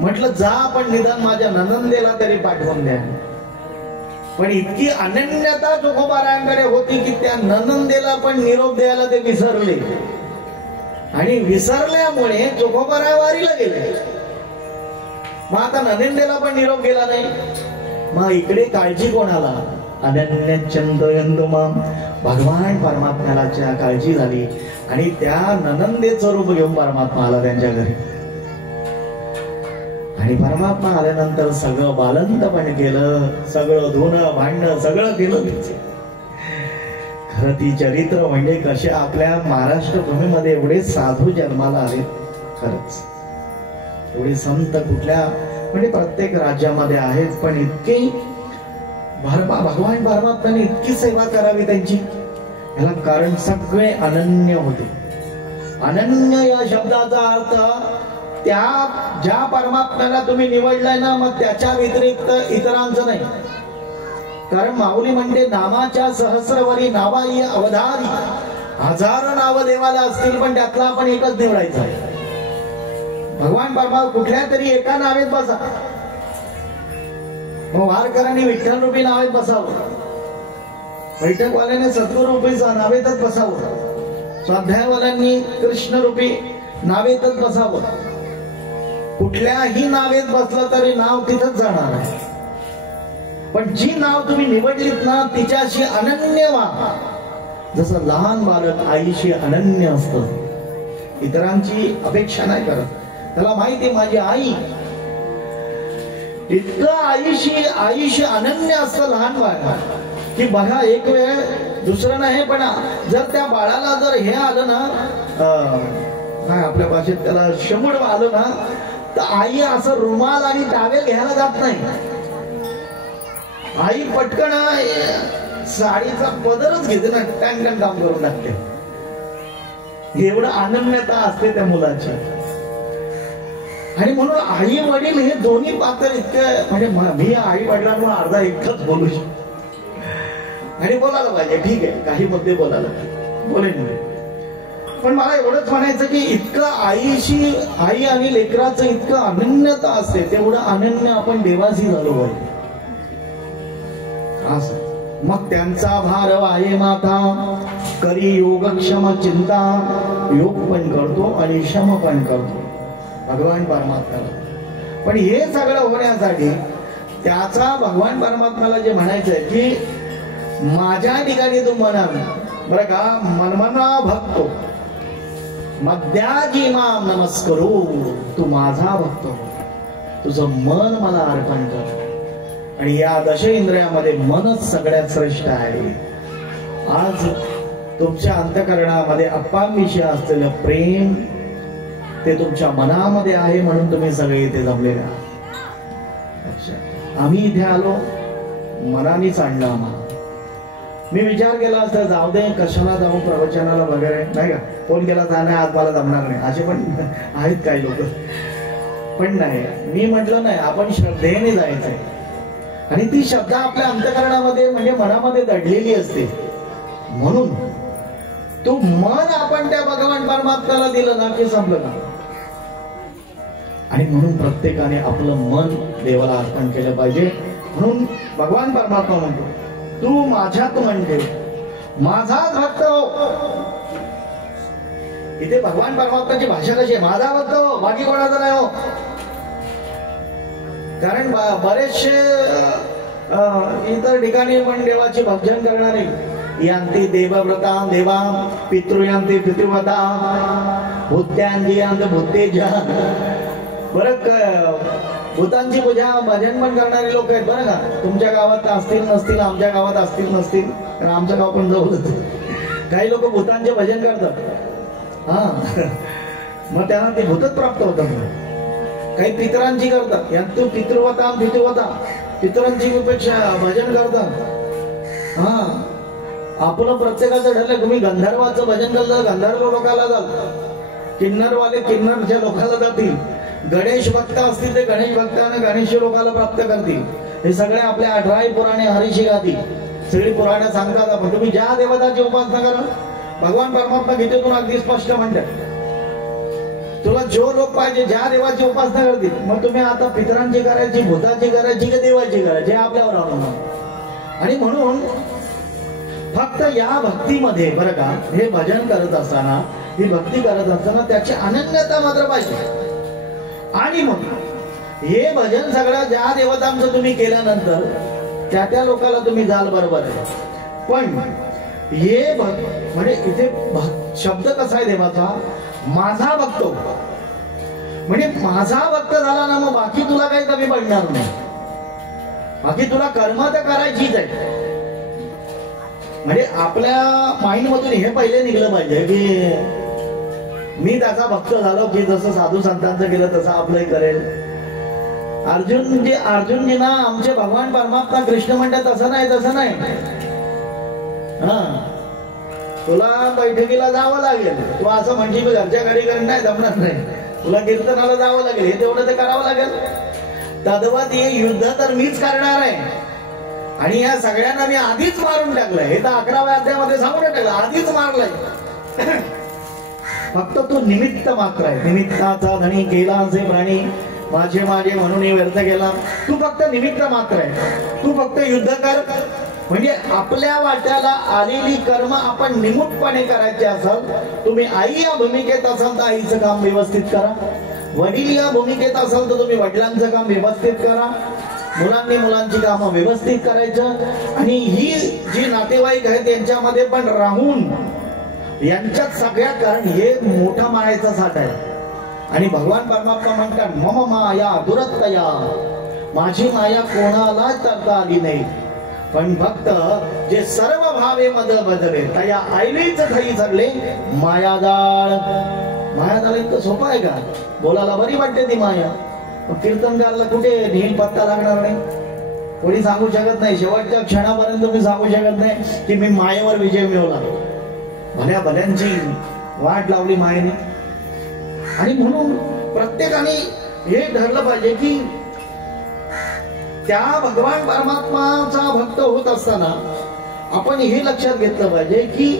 म्हटलं जा, पण निदान माझ्या ननंदेला तरी पाठवून द्या. पण इतकी अनन्यता तुकोबारायांकडे होती की त्या ननंदेला पण निरोप द्यायला ते विसरले, आणि विसरल्यामुळे तुकोबाराय वारीला गेले. मग आता ननंदेला पण निरोप गेला नाही. मग इकडे काळजी कोणाला? अनन्य चिंतयन्तु मां, भगवान परमात्म्याला काळजी झाली, आणि त्या ननंदेचं रूप घेऊन परमात्मा आला त्यांच्या घरी. आणि परमात्मा आल्यानंतर सगळं बालंतपण केलं, सगळं धुणं भांडणं सगळं केलं. खरं ती चरित्र म्हणजे कसे आपल्या महाराष्ट्र भूमीमध्ये एवढे साधू जन्माला आले. खरंच एवढे संत कुठल्या म्हणजे प्रत्येक राज्यामध्ये आहेत, पण इतके भगवान परमात्म्याने इतकी सेवा करावी त्यांची, याला कारण सगळे अनन्य होते. अनन्य या शब्दाचा अर्थ त्या ज्या परमात्म्याला तुम्ही निवडलाय ना, मग त्याच्या व्यतिरिक्त इतरांचं नाही. कारण माऊली म्हणजे नामाच्या सहस्रवरी नावाई अवधारी, हजारो नाव देवाला असतील, पण त्यातला आपण एकच निवडायचं आहे. भगवान परमात्मा कुठल्या तरी एका नावेत बसा. मग वारकऱ्यांनी विठ्ठल रूपी नावेत बसावं, बैठकवाल्याने सद्गुरू रूपी नावेतच बसावं, स्वाध्यायवाल्यांनी कृष्ण रूपी नावेतच बसावं. कुठल्याही नावेत बसलं तरी नाव तिथंच जाणार आहे. पण जी नाव तुम्ही निवडलीत ना, तिच्याशी अनन्य व्हा. जसं लहान बालक आईशी अनन्य असतं, इतरांची अपेक्षा नाही करत. त्याला माहिती माझी आई, इतकं आईशी अनन्य असतं लहान बाळाला की बघा, एक वेळ दुसरं नाही, पण जर त्या बाळाला जर हे आलं ना, काय आपल्या भाषेत त्याला शमुड आलं ना, तर आई असं रुमाल आणि टावेल घ्यायला जात नाही. आई पटकन साडीचा पदरच घेते ना, टॅन काम करून टाकते. एवढं अनन्यता असते त्या मुलाची. आणि म्हणून आई वडील हे दोन्ही पात्र इतकं, म्हणजे मी आई वडिलांमुळे अर्धा इतकंच बोलू शकतो आणि बोलायला पाहिजे. ठीक आहे, काही मुद्दे बोलायला बोलेन मी, पण मला एवढंच म्हणायचं की इतकं आई आणि लेकराचं इतकं अनन्यता असते, तेवढं अनन्य आपण देवाशी झालो पाहिजे. असं मग त्यांचा भार वाये माथा, करी योगक्षम चिंता. योग पण करतो आणि क्षम पण करतो भगवान परमात्म्याला. पण हे सगळं होण्यासाठी त्याचा भगवान परमात्म्याला जे म्हणायचं आहे की माझ्या ठिकाणी तू म्हणाल बरं का, मनमना भक्तो मद्याजी माम नमस्करू, तू माझा भक्त हो, तुझं मन मला अर्पण कर. आणि या दश इंद्रियामध्ये मनच सगळ्यात श्रेष्ठ आहे. आज तुमच्या अंतःकरणामध्ये अप्पांविषयी असलेलं प्रेम ते तुमच्या मनामध्ये आहे, म्हणून तुम्ही सगळे इथे जमलेले आहात. आम्ही इथे आलो मनानेच आणलं आम्हाला. मी विचार केला असता जाऊ दे, कशाला जाऊ प्रवचनाला वगैरे, नाही का, फोन केला जाणार आज मला जमणार नाही, असे पण आहेत काही लोक. पण नाही, मी म्हटलं नाही, आपण श्रद्धेने जायचंय. आणि ती श्रद्धा आपल्या अंतःकरणामध्ये म्हणजे मनामध्ये दडलेली असते. म्हणून तू मन आपण त्या भगवान परमात्म्याला दिलं ना की संपलं ना. आणि म्हणून प्रत्येकाने आपलं मन देवाला अर्पण केलं पाहिजे. म्हणून भगवान परमात्मा म्हणतो तू माझ्यात मन ठेव, माझाच भक्त हो. इथे भगवान परमात्म्याची भाषा कशी आहे, माझा भक्त हो, बाकी कोणाचा नाही हो. कारण बरेचसे इतर ठिकाणी पण देवाचे भजन करणारे यांती देवव्रता देवा, पितृयांती पितृव्रता, भूत्यांची यांत भूतेजा. बरं, भूतांची पूजा भजन पण करणारे लोक आहेत बरं का. तुमच्या गावात असतील नसतील, आमच्या गावात असतील नसतील, कारण आमचं गाव पण जवळच. काही लोक भूतांचे भजन करतात, हा, मग त्यांना ते भूतच प्राप्त होतात. काही पितरांची करतात, यांतू पितृवता पितृवता, पितरांची पेक्षा भजन करतात. हा, आपलं प्रत्येकाचं ठरलं, तुम्ही गंधर्वाचं भजन करलं गंधर्व लोकाला जात, किन्नरवाले किन्नरच्या लोकाला जातील, गणेश भक्त असतील ते गणेश भक्तांना गणेश लोकाला प्राप्त करतील. हे सगळे आपल्या 18 पुराणे हरीशी गातील, सगळी पुराणे सांगतात. आपण तुम्ही ज्या देवताची उपासना करा, भगवान परमात्मा गीतेतून अगदी स्पष्ट म्हणतात तुला जो लोक पाहिजे ज्या देवाची उपासना करतील, मग तुम्ही आता पितरांची करायची, भूताची करायची की देवाची करायची आपल्यावर अवलंबून. आणि म्हणून फक्त या भक्तीमध्ये बरं का, हे भजन करत असताना, ही भक्ती करत असताना त्याची अनन्यता मात्र पाहिजे. आणि मग हे भजन सगळं ज्या देवतांचं तुम्ही केल्यानंतर त्या लोकांना तुम्ही जाल, बरोबर आहे. पण हे म्हणजे इथे शब्द कसा आहे देवाचा, माझा भक्त. म्हणजे माझा भक्त झाला ना, मग बाकी तुला काही कमी पडणार नाही. बाकी तुला कर्म तर करायचीच आहे. म्हणजे आपल्या माइंड मधून हे पहिले निघलं पाहिजे की मी त्याचा भक्त झालो की जसं साधू संतांचं केलं तसं आपलंही करेल. अर्जुनजींना आमचे भगवान परमात्मा कृष्ण म्हणतात तसं नाही, तसं नाही. हा, तुला बैठकीला जावं लागेल. तू असं म्हणजे मी घरच्या गाडी करून नाही जमणार नाही. तुला कीर्तनाला जावं लागेल, हे तेवढं ते करावं लागेल. तद्वत हे युद्ध तर मीच करणार आहे. आणि या सगळ्यांना मी आधीच मारून टाकलंय. हे तर 11व्या अध्यायामध्ये सांगून टाकलं, आधीच मारलंय. फक्त तो निमित्त मात्र आहे. निमित्ताचा धनी केला असे प्राणी, माझे माझे म्हणून व्यर्थ केला. तू फक्त निमित्त मात्र आहे. तू फक्त युद्ध कर. म्हणजे आपल्या वाट्याला आलेली कर्म आपण निमूटपणे करायचे असाल, तुम्ही आई या भूमिकेत असाल तर आईचं काम व्यवस्थित करा. वडील या भूमिकेत असाल तर तुम्ही वडिलांचं काम व्यवस्थित करा. मुलांनी मुलांची कामं व्यवस्थित करायचं. आणि ही जी नातेवाईक आहेत त्यांच्यामध्ये पण राहून यांच्यात सगळ्या, कारण हे मोठा मायाचा साठ आहे. आणि भगवान परमात्मा म्हणतात मम माया दुरत्तया, माझी माया कोणालाच तरता आली नाही. पण फक्त जे सर्व भावे मद बदले तया आईलीच थई चढले मायादाळ. मायादाळ इतकं सोपं आहे का? बोलायला बरी वाटते ती माया. कीर्तनकारला कुठे नेहमी पत्ता लागणार नाही. कोणी सांगू शकत नाही. शेवटच्या क्षणापर्यंत मी सांगू शकत नाही की मी मायेवर विजय मिळवला. भल्या भल्यांची वाट लावली मायेने. आणि म्हणून प्रत्येकाने हे ठरलं पाहिजे की त्या भगवान परमात्माचा भक्त होत असताना आपण हे लक्षात घेतलं पाहिजे की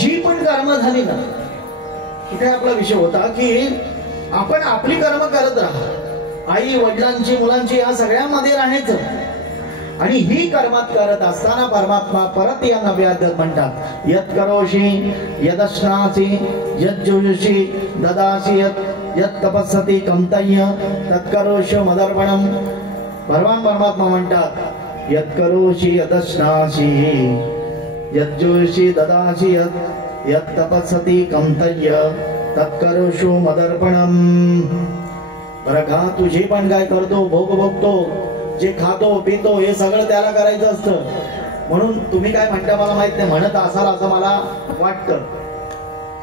जी पण कर्म झाली ना, इथे आपला विषय होता की आपण आपली कर्म करत राहा. आई वडिलांची मुलांची या सगळ्यामध्ये राहायचं. आणि ही कर्मात करत असताना परमात्मा परत या नव्या अध्यायात म्हणतात यत् करोषि यदश्नासि यज्जुषि ददासि यत् तपस्सति कंतय्य तत्करोषि मदर्पणम. भगवान परमात्मा म्हणतात यत् करोषि यदश्नासि यज्जुषि ददासि यत् तपस्सति कंतय्य तत्करोषु मदर्पणम. बरं का, तू जे पण काय करतो, भोगतो, जे खातो पितो, हे सगळं त्याला करायचं असतं. म्हणून तुम्ही काय म्हणता मला माहित नाही, म्हणत असाल असं मला वाटतं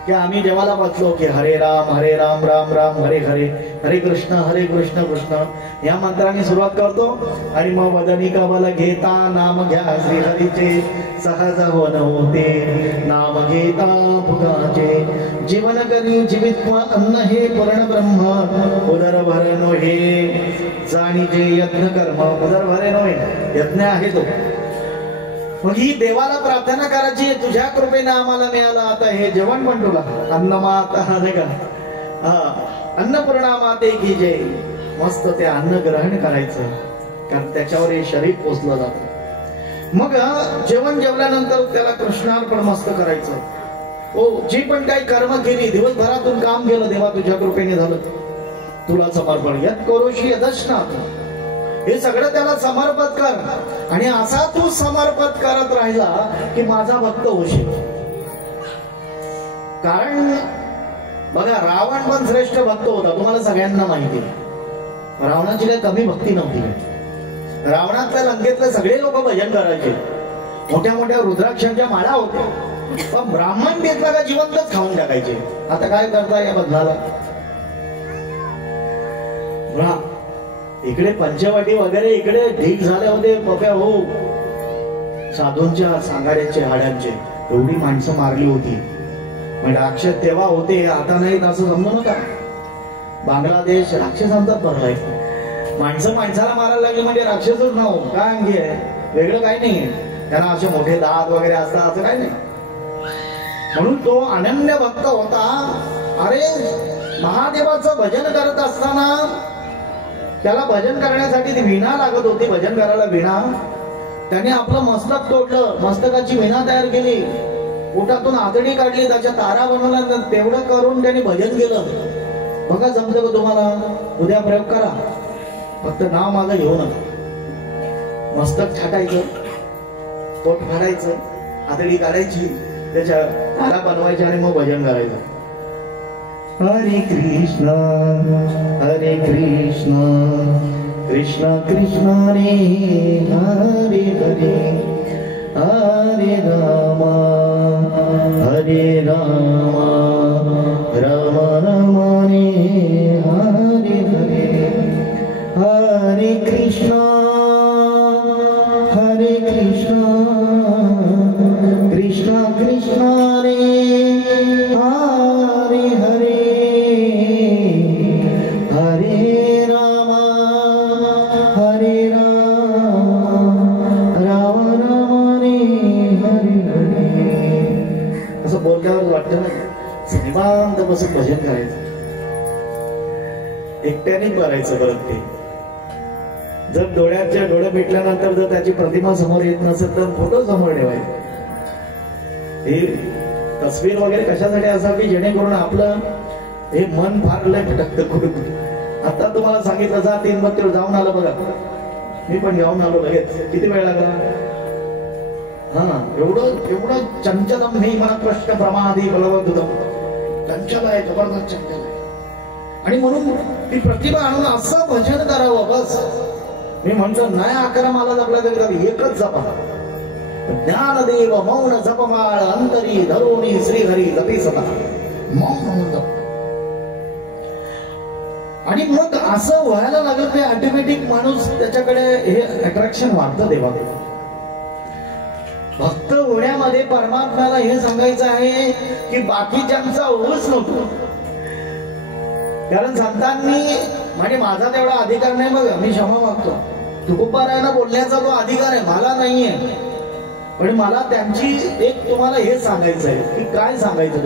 की आम्ही देवाला बसलो की हरे राम राम राम हरे हरे, हरे कृष्ण कृष्ण या मंत्राने सुरुवात करतो. आणि मग वदनी कबल घेता नाम घ्या श्रीहरीचे, सहज होन होते नाम घेता फुगाचे. जीवन करी जीवित अन्न हे पूर्ण ब्रह्म, उदर भर नोहे जाणीचे यज्ञ कर्म. उदर भरे नोहे यज्ञ आहे तो. मग ही देवाला प्रार्थना करायची, तुझ्या कृपेने आम्हाला मिळालं आता हे जेवण पण तुला. अन्नमाता नाही का, अन्नपूर्णा माते की जय. मस्त ते अन्न ग्रहण करायचं, कारण त्याच्यावर हे शरीर पोचलं जातं. मग जेवण जेवल्यानंतर त्याला कृष्णार्पण मस्त करायचं. हो, जी पण काही कर्म केली, दिवसभरातून काम केलं, देवा तुझ्या कृपेने झालं, तुला समर्पण. यत् करोषि यदश्नात्, हे सगळं त्याला समर्पित कर. आणि असा तू समर्पित करत राहिला की माझा भक्त होशील. कारण बघा, रावण पण श्रेष्ठ भक्त होता, तुम्हाला सगळ्यांना माहिती. रावणाची काही कमी भक्ती नव्हती. रावणातल्या लंकेतले सगळे लोक भजन करायचे, मोठ्या मोठ्या रुद्राक्षांच्या माळा होत्या, पण ब्राह्मण घेतला का जिवंतच खाऊन टाकायचे. आता काय करता या बदलाला? इकडे पंचवटी वगैरे इकडे ढीक झाले होते पप्या हो, साधूंच्या सांगाड्याचे हाड्यांचे. एवढी माणसं मारली होती. म्हणजे राक्षस तेव्हा होते, आता नाहीत असं समजू नका. बांगलादेश राक्षसांचाच भरलाय. माणसं माणसाला मारायला लागली म्हणजे राक्षसच नाव काय अंगी आहे, वेगळं काही नाहीये. त्यांना असे मोठे दात वगैरे असतात असं काही नाही. म्हणून तो अनन्य भक्त होता. अरे महादेवाचं भजन करत असताना त्याला भजन करण्यासाठी ती विणा लागत होती, भजन करायला विणा. त्याने आपलं मस्तक तोडलं, मस्तकाची विणा तयार केली, पोटातून आतडी काढली, त्याच्या तारा बनवल्या. तेवढं करून त्याने भजन केलं. बघा जमतं का तुम्हाला? उद्या प्रयोग करा, फक्त नाव माझं घेऊ नका. मस्तक छाटायचं, पोट फाडायचं, आतडी काढायची, त्याच्या तारा बनवायच्या आणि मग भजन करायचं. हरे कृष्ण कृष्ण कृष्ण रे हरे हरे, हरे राम राम राम रे हरे हरे. हरे कृष्ण कृष्ण कृष्ण रे हरे हरे, हरे राम राम राम रे हरे हरे. असं बोलल्यावर वाटतं ना, निवांत बसून भजन करायचं, एकट्याने करायचं. परत ते जर डोळ्याच्या डोळे भेटल्यानंतर जर त्याची प्रतिमा समोर येत नसेल तर फोटो समोर ठेवायचा. हे तस्वीर वगैरे कशासाठी असावी, जेणेकरून आपलं हे मन फार लय भटकतं कुठे कुठे. आता तुम्हाला सांगितलं जा 3 बत्तीवर जाऊन आलं बघा, मी पण जाऊन आलो लगेच. किती वेळ लागला? एवढं चंचलम हे मला प्रश्न प्रमादी बलवदुदम, चंचल आहे, जबरदस्त चंचल आहे. आणि म्हणून ती प्रतिभा आणून असं भजन करावं. बस मी म्हणतो नाही आक्रमाला जपला तरी एकच जपा, ज्ञानदेव मौन जपमाळ अंतरी धरोणी श्रीहरी जपी सदा, मौन म्हणून जप. आणि मग असं व्हायला लागलं ते ऑटोमॅटिक माणूस त्याच्याकडे हे अट्रॅक्शन वाढतं देवाकडे. भक्त होण्यामध्ये परमात्म्याला हे सांगायचं आहे की बाकीच्यांचा ऊस नको. कारण संतांनी म्हणजे माझा तेवढा अधिकार नाही, बघा मी क्षमा मागतो. तुकोबारायांना बोलण्याचा तो अधिकार आहे, मला नाहीये. पण मला त्यांची एक तुम्हाला हे सांगायचं आहे की काय सांगायचं.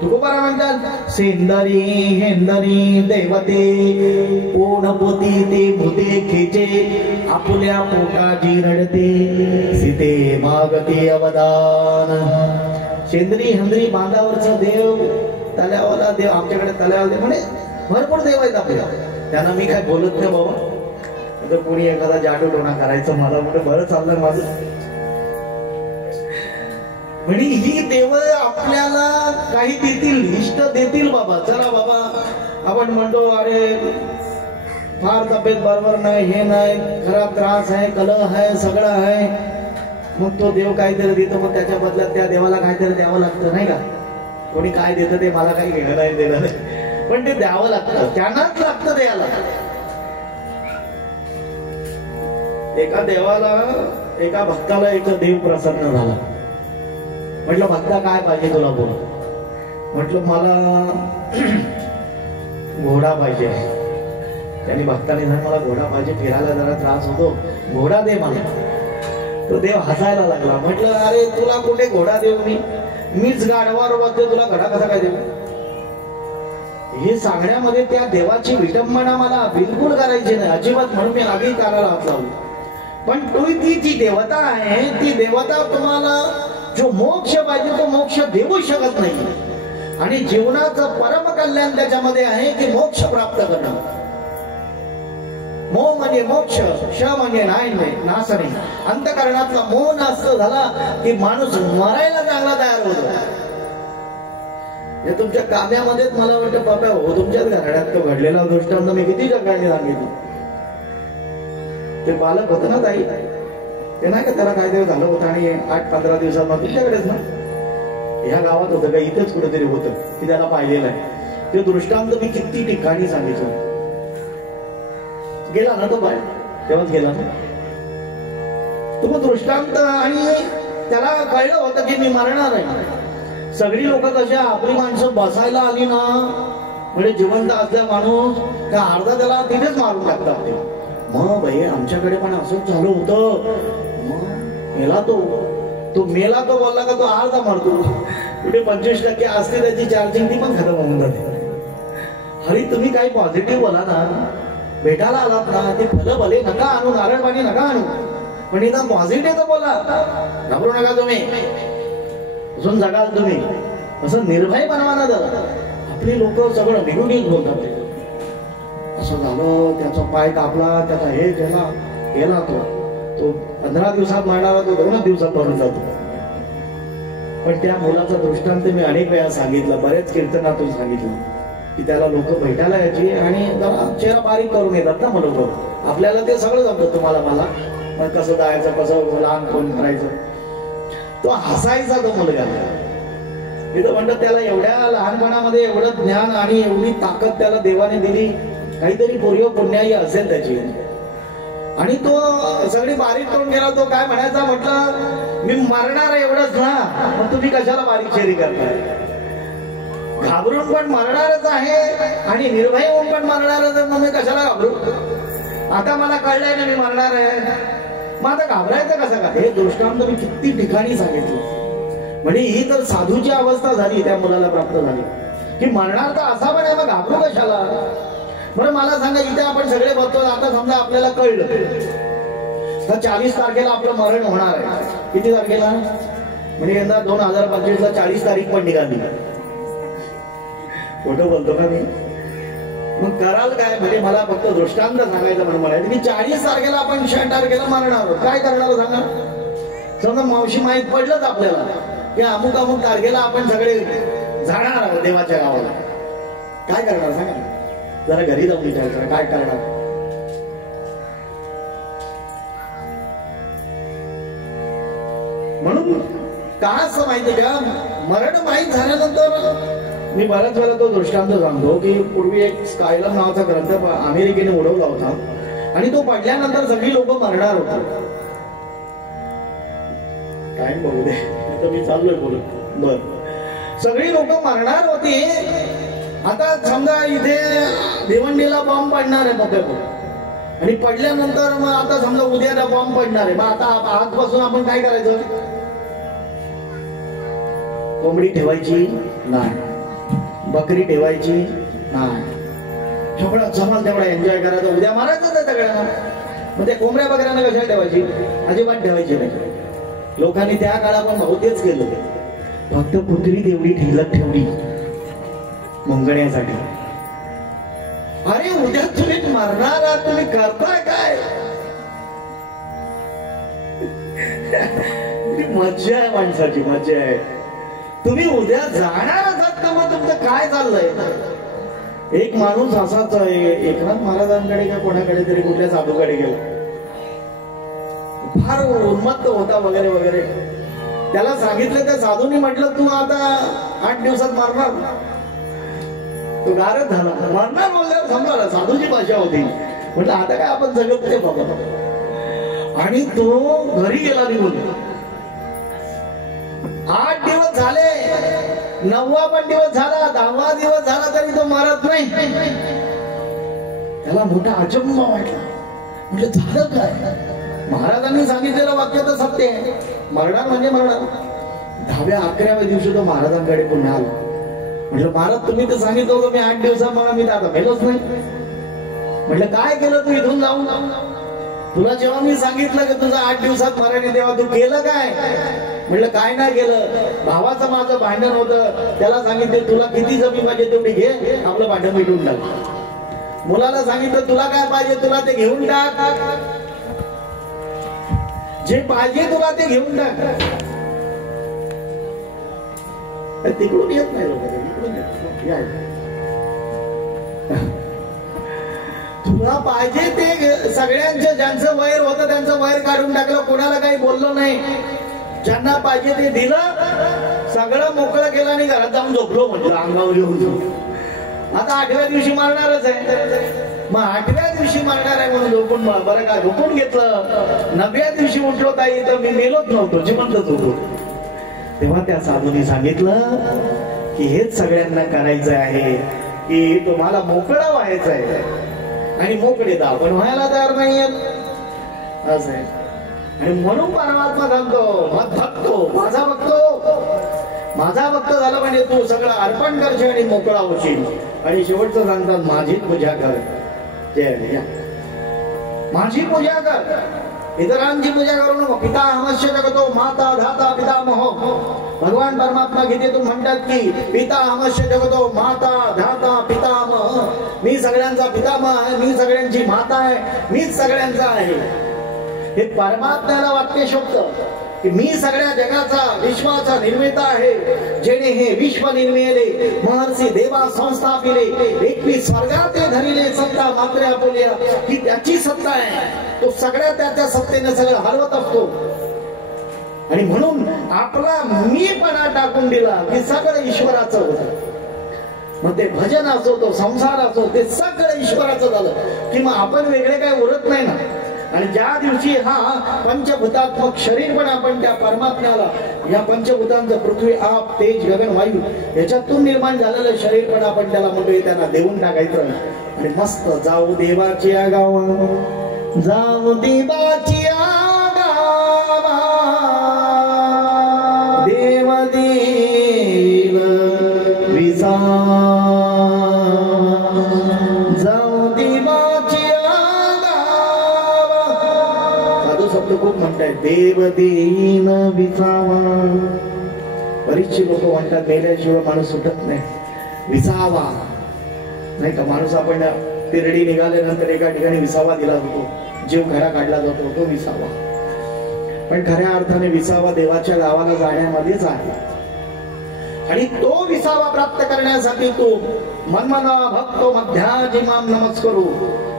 तुकोबारा म्हणतात, सेंदरी हेंदरी देवते पोणपोती ते भूते खेचे, आपुल्या पोटाची रडते सीते मागती अवदान. सेंद्री हेंद्री बांधावरचा देव, तल्यावाला देव, आमच्याकडे तल्यावाला देव म्हणजे भरपूर देव आहेत आपल्याला. त्यांना मी काय बोलत नाही बाबा. तर कोणी एखादा जादू टोणा करायचं मला म्हणजे बरं चाललं माझं. म्हणजे ही देव आपल्याला काही देतील, इष्ट देतील. बाबा चला बाबा, आपण म्हणतो अरे फार तब्येत बरोबर नाही, हे नाही, खराब त्रास आहे, कलह आहे, सगळं आहे. मग तो देव काहीतरी देतो, मग त्याच्या बदल्यात त्या देवाला काहीतरी द्यावं लागतं नाही का. कोणी काय देतं ते मला काही घेणं नाही देणं नाही, पण ते द्यावं लागतं, त्यांनाच लागतं द्यायला. एका देवाला, एका भक्ताला एक देव प्रसन्न झाला. म्हटलं भक्ता काय पाहिजे तुला? बोल. म्हटलं मला घोडा पाहिजे. त्यांनी भक्ताने सांगितलं मला घोडा पाहिजे, फिरायला जरा त्रास होतो, घोडा दे मला. तो देव हसायला लागला. म्हटलं अरे तुला कुठे घोडा देऊ, मीच गाढवावर बसते, तुला घोडा कसा काय देऊ? हे सांगण्यामध्ये त्या देवाची विटंबना मला बिलकुल करायची नाही अजिबात, म्हणून मी आधी कानाला हात लावली. पण ती जी देवता आहे, ती देवता तुम्हाला जो मोक्ष पाहिजे तो मोक्ष देऊ शकत नाही. आणि जीवनाचं परम कल्याण त्याच्यामध्ये आहे की मोक्ष प्राप्त करणं. मोह म्हणजे मोक्ष, श म्हणजे नासणे. अंतःकरणातला मोह नास्त झाला की माणूस मरायला चांगला तयार होतो. हे तुमच्या काव्यामध्येच मला वाटतं बाबा हो, तुमच्याच घराण्यात तो घडलेला दृष्टांत मी किती जगाने सांगितलं. ते बालक होतं ना ताई, ते नाही का त्याला काहीतरी झालं होतं आणि 8-15 दिवसात मग तुमच्याकडेच ना ह्या गावात होतं का इथेच कुठेतरी होतं की त्याला पाहिलेलं आहे. ते दृष्टांत मी किती ठिकाणी सांगितलं. गेला ना तो बाय, तेव्हाच गेला ना तो दृष्टांत. आणि त्याला कळलं होतं की मी मरणार आहे. सगळी लोक कशा आपली माणसं बसायला आली ना, म्हणजे जिवंत असल्या माणूस त्या अर्धा त्याला तिथेच मारून टाकतात. ते मग भाई आमच्याकडे पण असंच झालं होतं. मग मेला तो मेला तो बोलला का तो अर्धा मारतो. कुठे 25% असते त्याची चार्जिंग, ती पण खतम होऊन जाते. हरी तुम्ही काही पॉझिटिव्ह बोला ना, भेटायला आलात ना, ते फलं भले नका आणू, नारळ पाणी नका आणू, पण इथं पॉझिटिव्ह तर बोला. घाबरू नका तुम्ही, अजून जगाल तुम्ही, असं निर्भय बनवा ना. जर आपली लोक सगळं निगेटिव्ह बोलतात, असं झालं, त्याचा पाय कापला, त्याचा हे केला, गेला तो 15 दिवसात मारणारा तो 2 दिवसात मरून जातो. पण त्या मुलाचा दृष्टांत मी अनेक वेळा सांगितलं, बरेच कीर्तनातून सांगितलं की त्याला लोक भेटायला यायची आणि जरा चेहरा बारीक करून येतात ना लोक. आपल्याला ते सगळं जमतं, तुम्हाला मला, मग कसं जायचं, कसं लहान कोण करायचं. तो हसायचा तो मुलगा. मी तर म्हणतो त्याला एवढ्या लहानपणामध्ये एवढं ज्ञान आणि एवढी ताकद त्याला देवाने दिली, काहीतरी पूर्व पुण्याई असेल त्याची. आणि तो सगळी बारीक करून गेला. तो काय म्हणायचा, म्हटलं मी मरणार एवढंच ना, मग तुम्ही कशाला बारीक शेरी करताय. घाबरून पण मरणारच आहे आणि निर्भय होऊन पण मरणारच आहे, मग मी कशाला घाबरू. आता मला कळलंय ना मी मरणार आहे, मग आता घाबरायचं कसं का. हे दृष्टांत मी किती ठिकाणी सांगितलं. म्हणजे ही तर साधूची अवस्था झाली, त्या मुलाला प्राप्त झाली की मरणार तर असा पण आहे, मग घाबरू कशाला. बरं मला सांगा, इथे आपण सगळे बघतो, आता समजा आपल्याला कळलं तर 40 तारखेला आपलं मरण होणार आहे. किती तारखेला, म्हणजे यंदा 2025ला 40 तारीख पण निघाली. खोटं बोलतो का मी. मग कराल काय, म्हणजे मला फक्त दृष्टांत सांगायचं म्हणून म्हणायचं की 40 तारखेला आपण 6 तारखेला मरणार आहोत. काय करणार सांगा. समजा मावशी माहीत पडलंच आपल्याला की अमुक अमुक तारखेला आपण सगळे जाणार आहोत देवाच्या गावाला, काय करणार सांगा. जरा घरी जाऊन विचारायचं काय करणार. म्हणून का असं माहितीये का, मरण माहीत झाल्यानंतर मी बऱ्याच वेळा तो दृष्टांत सांगतो की पूर्वी एक स्कायलम नावाचा ग्रंथ अमेरिकेने उडवला होता आणि तो पडल्यानंतर सगळी लोक मरणार होती. टाइम बघू दे, आता मी चाललोय बोलत. बर, सगळी लोक मरणार होती. आता समजा इथे भिवंडीला बॉम्ब पडणार आहे मोठ्या, आणि पडल्यानंतर मग आता समजा उद्याला बॉम्ब पडणार आहे. मग आता आजपासून आपण काय करायचं. कोंबडी ठेवायची नाही, बकरी ठेवायची नाही, सगळं जमाल तेवढा एन्जॉय करायचं. उद्या मारायचं आहे सगळ्यांना. मग त्या कोंबड्या बकऱ्यांना कशाला ठेवायची, अजिबात ठेवायची नाही. लोकांनी त्या काळात भाऊ तेच केलं, फक्त कुत्री तेवढी ठेलत ठेवली मुंगण्यासाठी. अरे उद्या तुम्ही मरणार आहात, तुम्ही करताय काय. मज्जा आहे माणसाची, मज्जा आहे. तुम्ही उद्या जाणार आहात तर मग तुमचं काय चाललंय. एक माणूस असाच एकनाथ महाराजांकडे का कोणाकडे तरी कुठल्या साधूकडे गेला, फार उन्मत्त होता वगैरे वगैरे. त्याला सांगितलं, त्या साधूंनी म्हटलं तू आता 8 दिवसात मरणार. तो गारच झाला, मरणार बोलल्यावर समजा साधूची भाषा होती. म्हटलं आता काय आपण जगत ते बाबा. आणि तो घरी गेला निघून. 8 दिवस झाले, 9वा पण दिवस झाला, 10वा दिवस झाला तरी तो मरत नाही. त्याला मोठा अचंबा वाटला. म्हणजे झालं काय. महाराजांनी सांगितलेलं वाक्य तर सत्य आहे, मरणार म्हणजे मरणार. 10व्या 11व्या दिवशी तो महाराजांकडे पुन्हा आला. म्हटलं महाराज तुम्ही तर सांगितलं होतं मी 8 दिवसात मला, मी तर आता मेलोच नाही. म्हटलं काय केलं तू इथून जाऊन. तुला जेव्हा मी सांगितलं की तुझं 8 दिवसात मरण आहे तेव्हा तू केलं काय. म्हटलं काय नाही केलं. भावाचं माझं भांडण होतं, त्याला सांगितलं तुला किती जमीन पाहिजे तेवढी घे, आपलं भांडण मिटून टाक. मुलाला सांगितलं तुला काय पाहिजे तुला ते घेऊन टाक, जे पाहिजे तुला ते घेऊन टाक. तिकडून येत नाही लोक, तुला पाहिजे ते सगळ्यांचं, ज्यांचं वैर होतं त्यांचं वैर काढून टाकलं, कोणाला काही बोललो नाही. ज्यांना पाहिजे ते दिलं, सगळं मोकळं केलं आणि घरात जाऊन झोपलो. म्हटलं अंगावर येऊन. आता 8व्या दिवशी मारणारच आहे. मग 8व्या दिवशी मारणार आहे म्हणून झोपून, बरं का झोपून घेतलं. 9व्या दिवशी उठलो ताई तर मी मेलोच नव्हतो, जिवंतच होतो. तेव्हा त्या साधूने सांगितलं की हेच सगळ्यांना करायचं आहे की तुम्हाला मोकळं व्हायचं आहे आणि मोकळे तर आपण व्हायला तयार नाहीये असं आहे. आणि म्हणून परमात्मा सांगतो मत भक्तो माझा भक्तो माझा भक्त झाला म्हणजे तू सगळं अर्पण करशील आणि मोकळा होशील. आणि शेवटचं सांगतात माझी पूजा कर. जय माझी पूजा कर, इतरांची पूजा करू नको. पिता हमस्य जगतो माता धाता पितामहो. भगवान परमात्मा गीतेतून म्हणतात की पिता हमस्य जगतो माता धाता पितामह. मी सगळ्यांचा पितामह आहे, मी सगळ्यांची माता आहे, मीच सगळ्यांचा आहे. हे परमात्म्याला वाक्य शोभत की मी सगळ्या जगाचा विश्वाचा निर्मिता आहे. जेणे हे विश्व निर्मिले महर्षी देवा संस्थापिले. 21 स्वर्गाते धरिले सत्ता मात्र आपुल्या. ही त्याची सत्ता आहे. तो सगळ्या त्याच्या सत्तेने सगळं हरवत असतो. आणि म्हणून आपला मीपणा टाकून दिला की सगळं ईश्वराचं होतं. मग ते भजन असो, तो संसार असो, ते सगळं ईश्वराचं झालं की मग आपण वेगळे काय उरत नाही ना. आणि ज्या दिवशी हा पंचभूतात्मक शरीर पण आपण त्या परमात्म्याला, या पंचभूतांचं पृथ्वी आप तेज गगन वायू याच्यातून निर्माण झालेलं शरीर पण आपण त्याला म्हणतोय त्यांना देऊन टाकायचं. आणि मस्त जाऊ देवाची गाव, जाऊ देवाची गावा, देव देव विसा. खूप म्हणतायत देव देईन विसावा. बरीचशी लोक म्हणतात मेल्याशिवाय माणूस सुटत नाही. विसावा नाही का, माणूस आपण तिरडी निघाल्यानंतर एका ठिकाणी विसावा दिला जातो, जीव खरा काढला जातो, तो विसावा. पण खऱ्या अर्थाने विसावा देवाच्या गावाला जाण्यामध्येच आहे. आणि तो विसावा प्राप्त करण्यासाठी तू मनमना भक्तो मध्याजिमाम नमस्करू.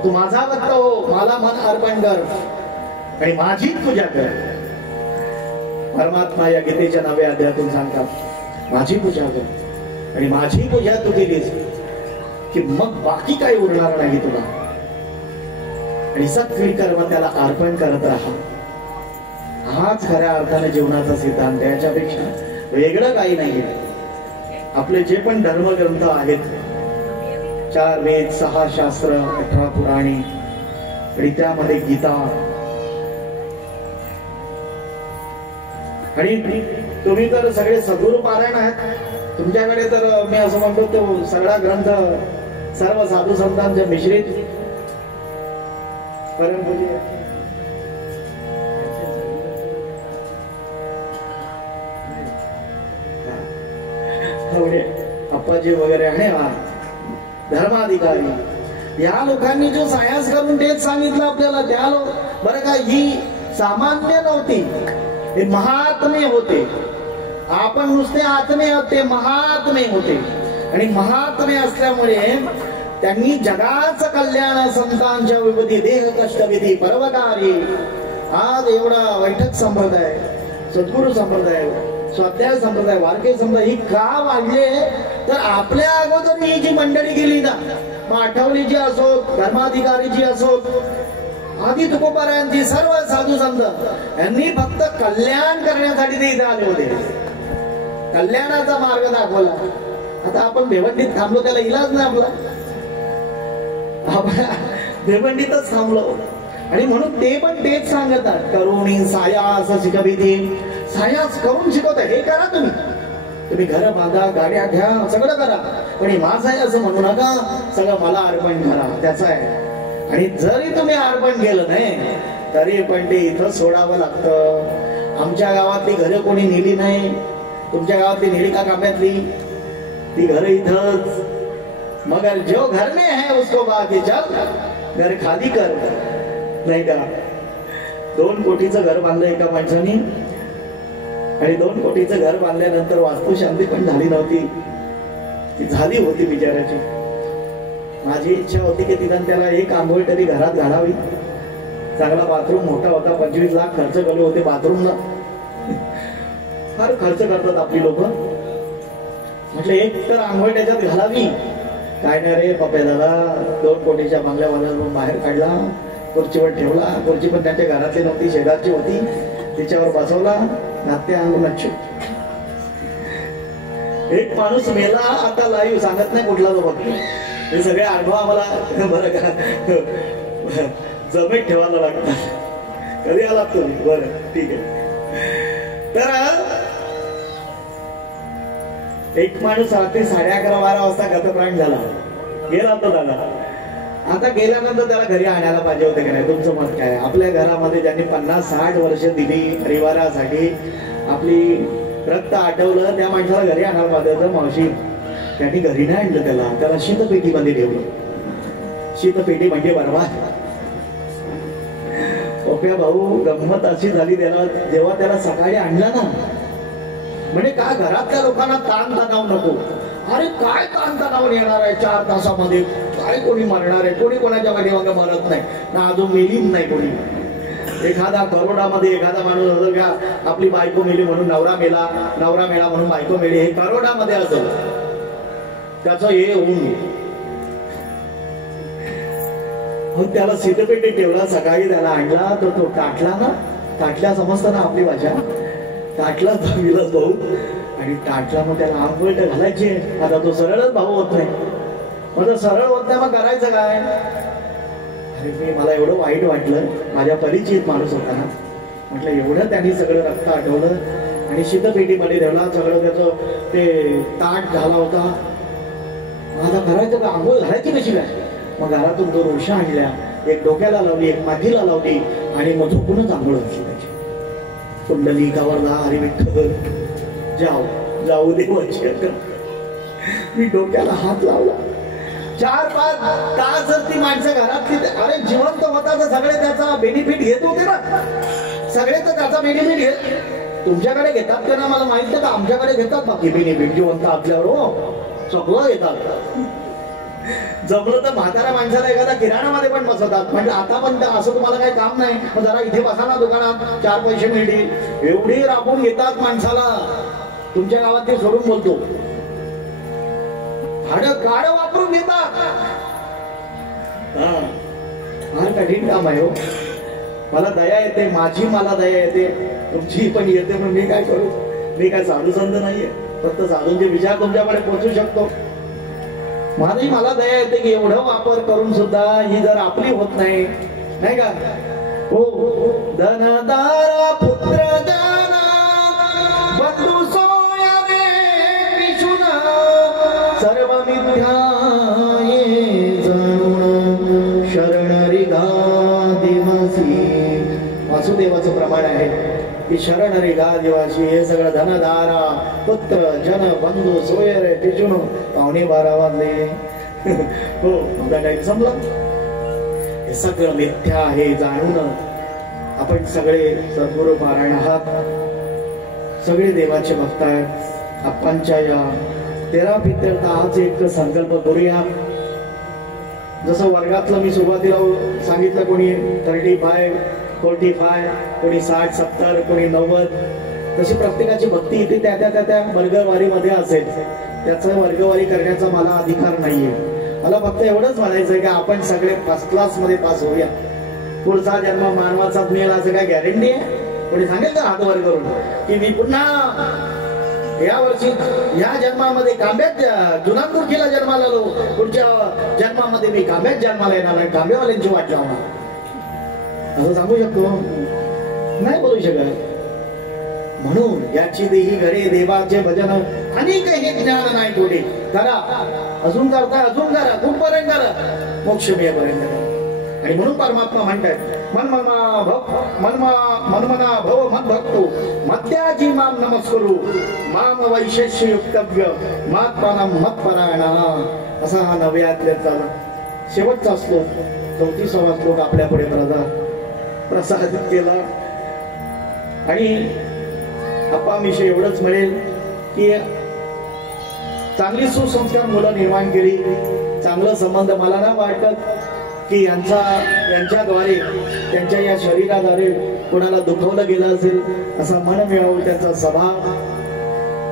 तू माझा भक्त हो, मला मन अर्पण कर आणि माझी पूजा कर. परमात्मा या गीतेच्या 9व्या अध्यायातून सांगतात माझी पूजा कर. आणि माझी पूजा तू केलीस की मग बाकी काही उरणार नाही तुला. आणि सगळी कर्म त्याला अर्पण करत राहा. हाच खऱ्या अर्थाने जीवनाचा सिद्धांत. याच्यापेक्षा वेगळं काही नाही. आपले जे पण धर्मग्रंथ आहेत, 4 वेद, 6 शास्त्र, 18 पुराणे आणि त्यामध्ये गीता. आणि तुम्ही तर सगळे सद्गुरु पारायण आहेत. तुमच्याकडे तर मी असं म्हणतो तो सगळा ग्रंथ सर्व साधू संतांच्या मिश्रित परमपूज्य अप्पाजी वगैरे आहे धर्माधिकारी. या लोकांनी जो सायास करून तेच सांगितलं आपल्याला. त्या बरं का, ही सामान्य नव्हती, हे महात्मे होते. आपण नुसते आत्मे होते, महात्मे होते. आणि महात्मे असल्यामुळे त्यांनी जगाचं कल्याण संतांच्या विविधी देह कष्टविधी पर्वकारी. आज एवढा वैठक संप्रदाय, सद्गुरु संप्रदाय, स्वाध्याय संप्रदाय, वारके संप्रदाय ही का वाढले तर आपल्या अगोदर ही जी मंडळी गेली ना, मग आठवलीची असो, धर्माधिकारीची असो, आधी तुकोबारायांची, सर्व साधू संत यांनी फक्त कल्याण करण्यासाठी ते इथे आले होते. कल्याणाचा मार्ग दाखवला. आता आपण भिवंडीत थांबलो, त्याला इलाज नाही आपला. आपण भिवंडीतच थांबलो. आणि म्हणून ते पण तेच सांगतात, करुणी सायास शिकविती. सायास करून शिकवत हे करा तुम्ही. तुम्ही घर बांधा, गाड्या घ्या, सगळं करा, पण हे माझं आहे असं म्हणू नका. सगळं मला अर्पण करा, त्याचं आहे. आणि जरी तुम्ही अर्पण केलं नाही तरी पण ते इथं सोडावं लागतं. आमच्या गावातली घरं कोणी नेली नाही. तुमच्या गावातली नेली का काम्यातली? ती घर इथंच. मगर जो घर में है उसको बाकी चल घर खाली कर. नाही का, 2 कोटीचं घर बांधलं एका माणसाने. आणि 2 कोटीचं घर बांधल्यानंतर वास्तुशांती पण झाली नव्हती. ती झाली होती बिचाराची. माझी इच्छा होती की तिथं त्याला एक आंघोळ तरी घरात घालावी. चांगला बाथरूम मोठा होता, 25 लाख खर्च केले होते बाथरूमला. फार खर्च करतात आपली लोक. म्हटलं एक तर आंघोळ त्याच्यात घालावी. काय नाही रे पप्पे दादा, 2 कोटीच्या बंगल्यावाल्याला बाहेर काढला, खुर्चीवर ठेवला. खुर्ची पण त्यांच्या घरातली नव्हती, शेजारची होती. तिच्यावर बसवला, नाते अंगून अच्छू. एक माणूस मेला, आता लाईव्ह सांगत नाही कुठला तो बघ. हे सगळे अनुभव आम्हाला बरं का जमेत ठेवायला लागतात. कधी आलात तुम्ही? बरं ठीक आहे. तर एक माणूस रात्री 11:30-12 वाजता गतप्राण झाला, गेला तो दादा. आता गेल्यानंतर त्याला घरी आणायला पाहिजे होते की नाही? तुमचं मत काय? आपल्या घरामध्ये ज्यांनी 50-60 वर्ष दिली परिवारासाठी, आपली रक्त आटवलं, त्या माणसाला घरी आणायला पाहिजे होतं. मावशी त्यांनी घरी नाही आणलं, त्याला शीतपेटीमध्ये ठेवलं. शीतपेटी म्हणजे बरबाद. ओप्या भाऊ, गंमत अशी झाली त्याला, जेव्हा त्याला सकाळी आणला ना, म्हणजे काय घरातल्या लोकांना ताण तणाव नको. अरे काय ताण तणाव येणार आहे 4 तासामध्ये? काय कोणी मरणार आहे? कोणी कोणाच्या पाठीमागे मरत नाही ना, अजून मेलीच नाही कोणी. एखादा करोडामध्ये एखादा माणूस असं का आपली बायको मेली म्हणून नवरा मेला, नवरा मेला म्हणून बायको मेली, हे करोडामध्ये असं त्याचं हे होऊन मग त्याला शीतपेटीत ठेवला. सकाळी त्याला आणला तर तो टाटला ना, टाटल्या समजतं ना आपली भाषा, टाटला तो विलास भाऊ. आणि टाटला मग त्याला आंघोळ घालायची. आता तो सरळच भाऊ होत नाही. मग सरळ होत नाही, मग करायचं काय? अरे मला एवढं वाईट वाटलं, माझ्या परिचित माणूस होता ना, म्हटलं एवढं त्यांनी सगळं रक्त आठवलं आणि शीतपेटीमध्ये ठेवला. सगळं त्याचं ते ताट झाला होता. आता करायचं का? आंघोळ घालायची कशी काय? मग घरातून 2 उशा आणल्या, एक डोक्याला लावली, एक माथीला लावली आणि मग झोपूनच आंघोळ घातली त्याची. कुंडली कावरला, हरी विठ्ठल, जाऊ देवाची. मी डोक्याला हात लावला. 4-5 तास जर ती माणसं घरातली अरे जिवंत होता तर सगळे त्याचा बेनिफिट घेत होते ना, सगळे तर त्याचा बेनिफिट घेत. तुमच्याकडे घेतात का ना मला माहित नाही, का आमच्याकडे घेतात बाकी बेनिफिट जिवंत असल्यावर. हो, सगळं घेतात. जमलं तर म्हाताऱ्या माणसाला एखादा किराणामध्ये पण बसवतात. म्हणजे आता पण असं तुम्हाला काही काम नाही, मग जरा इथे बसा ना दुकानात, 4 पैसे मिळतील, एवढी राबून घेतात माणसाला. तुमच्या गावात ते सोडून बोलतो, काढ वापरून घेतात. फार कठीण काम आहे हो. मला दया येते, माझी मला दया येते, तुमची पण येते, पण मी काय करू? मी काय साधू संत नाहीये, फक्त साधूंचे विचार तुमच्याकडे पोहोचू शकतो. माझी मला दया येते की एवढं वापर करून सुद्धा ही जर आपली होत नाही, नाही का? हो, धनदारा पुत्र जाना बंधू सोया रे पिशुन सर्व मिथ्या ये जाणून शरण रिगा दिवसी. वासुदेवाचं प्रमाण आहे की शरण रिगा दिवाशी. हे सगळं धनदारा पुत्र जन बंधू सोय रे पिशुन. 11:15 वाजले. हो, माझा टाईम संपला. हे सगळं मिथ्या आहे जाणून आपण सगळे सद्गुरु पारायण आहात, सगळे देवाचे भक्त आहेत. आपांच्या या 13 प्रीत्यर्थ आज एक संकल्प करूया. जसं वर्गातलं मी सुरुवातीला सांगितलं, कोणी 35, 45, कोणी 60, 70, कोणी 90, तशी प्रत्येकाची भक्ती इथे त्या वर्गवारीमध्ये असेल. त्याचं वर्गवारी करण्याचा मला अधिकार नाहीये. मला फक्त एवढंच म्हणायचंय की आपण सगळे फर्स्ट क्लास मध्ये पास होऊया. पुढचा जन्म मानवाचाच मिळेल असं काय गॅरंटी आहे? कोणी सांगेल का हात वर करून की मी पुन्हा या वर्षी या जन्मामध्ये कांब्यात जुनानपूरला जन्माला आलो, पुढच्या जन्मामध्ये मी कांब्यात जन्माला येणार नाही, कांब्यावाल्यांची वाट लावणार, असं सांगू शकतो? नाही बोलू शकत. म्हणून याची देही घरे देवाचे भजन अनेक हे ज्ञान नाही कुठे करा. अजून करता, अजून करा, कुठपर्यंत करा, मोक्ष मिळेपर्यंत करा. आणि म्हणून परमात्मा म्हणतात मनमना भव मत भक्तो मत्याजी माम नमस्करू माम वैशेष्य युक्तव्य मात्पानाम मत्परायणा. असा हा नव्यातल्याचा शेवटचा श्लोक, 34वा श्लोक आपल्या पुढे प्रसादित केला. आणि आपाविषयी एवढंच म्हणेल की चांगली सुसंस्कार मुलं निर्माण केली, चांगलं संबंध. मला ना वाटत की यांच्याद्वारे त्यांच्या या शरीराद्वारे कोणाला दुखवलं गेलं असेल असा मन मिळावं त्याचा स्वभाव.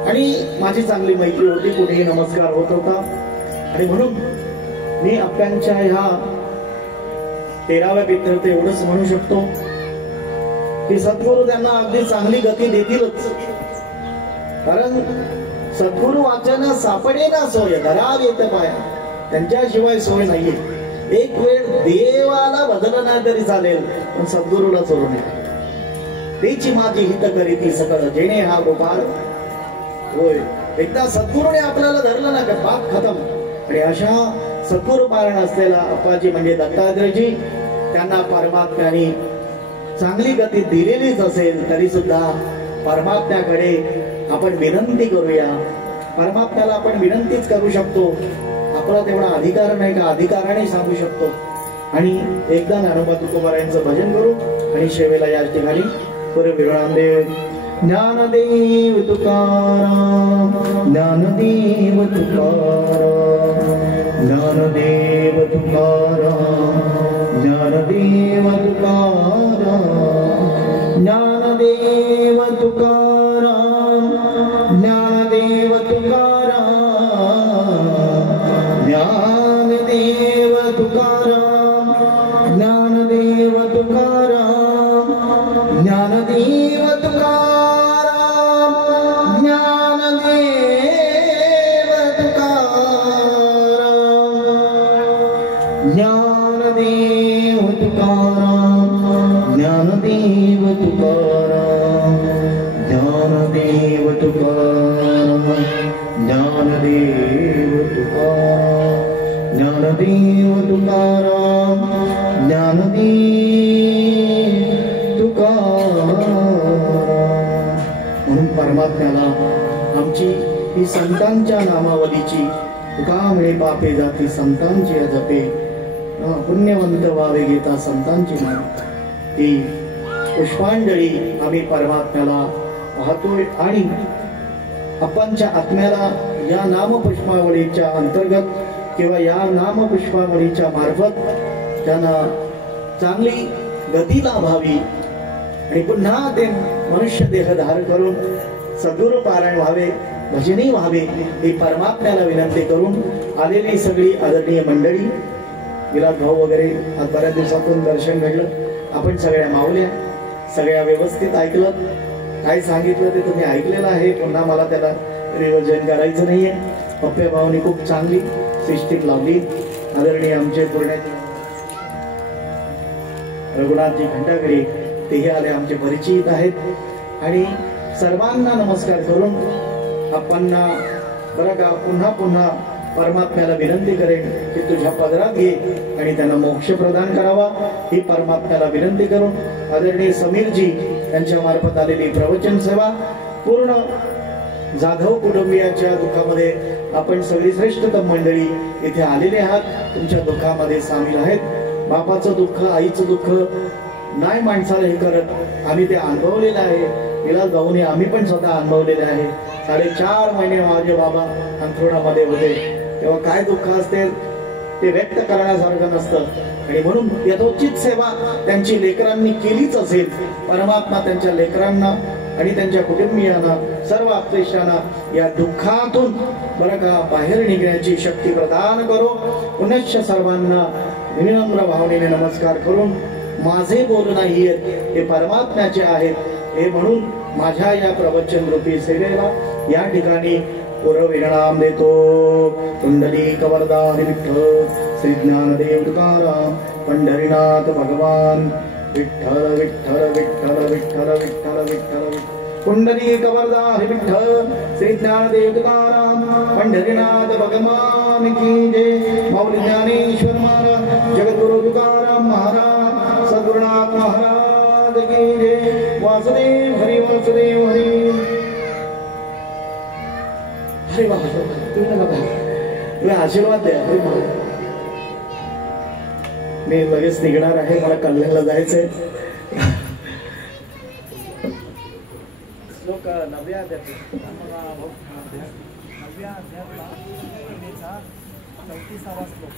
आणि माझी चांगली मैत्री होती, कुठेही नमस्कार होत होता. आणि म्हणून मी आपल्या ह्या 13व्या प्रीत्यर्थ एवढंच म्हणू शकतो की सद्गुरु त्यांना अगदी चांगली गती देतीलच. कारण सद्गुरु वाचन सापडे ना सोय धराव येत पाया, त्यांच्याशिवाय सोय नाहीये. एक वेळ देवाला बदल नाही तरी चालेल, पण सद्गुरूला सोडू नये. त्याची माझी हित करीती सकळ जेणे हा गोपाळ होय. एकदा सद्गुरूने आपल्याला धरलं ना का पाप खतम. आणि अशा सद्गुरू पारण असलेला अप्पाजी म्हणजे दत्तात्रयजी, त्यांना परमात्म्याने चांगली गती दिलेलीच असेल तरी सुद्धा परमात्म्याकडे आपण विनंती करूया. परमात्म्याला आपण विनंतीच करू शकतो. आपला तेवढा अधिकार नाही का अधिकाराने सांगू शकतो. आणि एकदा ज्ञानोबा तुकोबारायांचं भजन करू आणि शेवेला या ठिकाणी विरळांदेव. ज्ञानदेव तुकाराम, ज्ञानदेव तुकाराम, ज्ञानदेव तुकाराम, ज्ञानदेव तुकाराम, ज्ञानदेव तुकाराम, ज्ञानदेव तुकाराम, ज्ञानदेव तुकाराम, ज्ञानदेव तुकाराम, ज्ञानदेव तुकाराम, ज्ञानदेव तुकाराम, ज्ञानदेव तुकाराम, ज्ञानदेव तुकाराम, ज्ञानदेव तुकाराम, ज्ञानदेव तुकाराम, ज्ञानदेव तुकाराम, ज्ञानदेव तुकाराम. म्हणून परमात्म्याला आमची ही संतांच्या नामावलीची तुका म्हणे पापे जाती संतांची जपे, पुण्यवंत व्हावे घेता संतांची नाम. ती पुष्पांजली आम्ही परमात्म्याला वाहतोय आणि आपणच्या आत्म्याला या नामपुष्पावलीच्या अंतर्गत किंवा या नामपुष्पावलीच्या मार्फत त्यांना चांगली गती लाभावी आणि पुन्हा ते मनुष्य देह धारण करून सद्गुरू पारायण व्हावे, भजनी व्हावे ही परमात्म्याला विनंती करून आलेली सगळी आदरणीय मंडळी, विलास भाऊ वगैरे आज बऱ्याच दिवसातून दर्शन घडलं. आपण सगळ्या मावल्या, सगळ्या व्यवस्थित ऐकलं. काय सांगितलं ते तुम्ही ऐकलेलं आहे. पुन्हा मला त्याला रिव्हिजन करायचं नाहीये. पप्प्या भाऊनी खूप चांगली सिस्टीम लावली. आदरणीय आमचे पूर्ण रघुनाथजी खंडागरे तेही आले, आमचे परिचित आहेत. आणि सर्वांना नमस्कार करून आपण बरं का पुन्हा पुन्हा परमात्म्याला विनंती करेन की तुझ्या पदरात घे आणि त्यांना मोक्ष प्रदान करावा ही परमात्म्याला विनंती करून आदरणीय समीरजी यांच्या मार्फत आलेली प्रवचन सेवा पूर्ण जाधव कुटुंबियाच्या दुःखामध्ये आपण सगळी श्रेष्ठतम मंडळी इथे आलेले आहात. तुमच्या दुःखामध्ये सामील आहेत. बापाचं दुःख, आईचं दुःख नाही माणसाला हे करत, आम्ही ते अनुभवलेलं आहे. विलास भाऊने आम्ही पण स्वतः अनुभवलेले आहे. 4.5 महिने माझे बाबा अंथरुणामध्ये होते तेव्हा काय दुःख असते ते व्यक्त करण्यासारखं नसतं. आणि म्हणून यथोचित सेवा त्यांची लेकरांनी केलीच असेल. परमात्मा त्यांच्या लेकरांना आणि त्यांच्या कुटुंबियांना सर्व आपलेशांना या दुःखातून बरं का बाहेर निघण्याची शक्ती प्रदान करो. पुनश्च सर्वांना विनम्र भावनेने नमस्कार करून माझे बोल नाही हे परमात्म्याचे आहेत हे म्हणून माझ्या या प्रवचन रूपी सेवेला या ठिकाणी पुरविराम देतो. पुंडलीक वरदान विठ्ठल श्री ज्ञानदेव तुकाराम पंढरीनाथ भगवान विठ्ठल विठ्ठल विठ्ठल विठ्ठल विठ्ठल विठ्ठल. पुंडलीक वरदान विठ्ठल श्री ज्ञानदेव तुकाराम पंढरीनाथ भगवान की जय. माऊली ज्ञानेश्वर महाराज, जगद्गुरु तुकाराम महाराज, सद्गुरुनाथ महाराज की जय. वासुदेव हरी, वासुदेव हरी. हरे बाबा तुम्ही नका तुम्ही आशीर्वाद द्या. हरे बाबा मी लगेच निघणार आहे, मला कल्याणला जायचंय. श्लोक 9व्या अध्यायाचा 34वा श्लोक.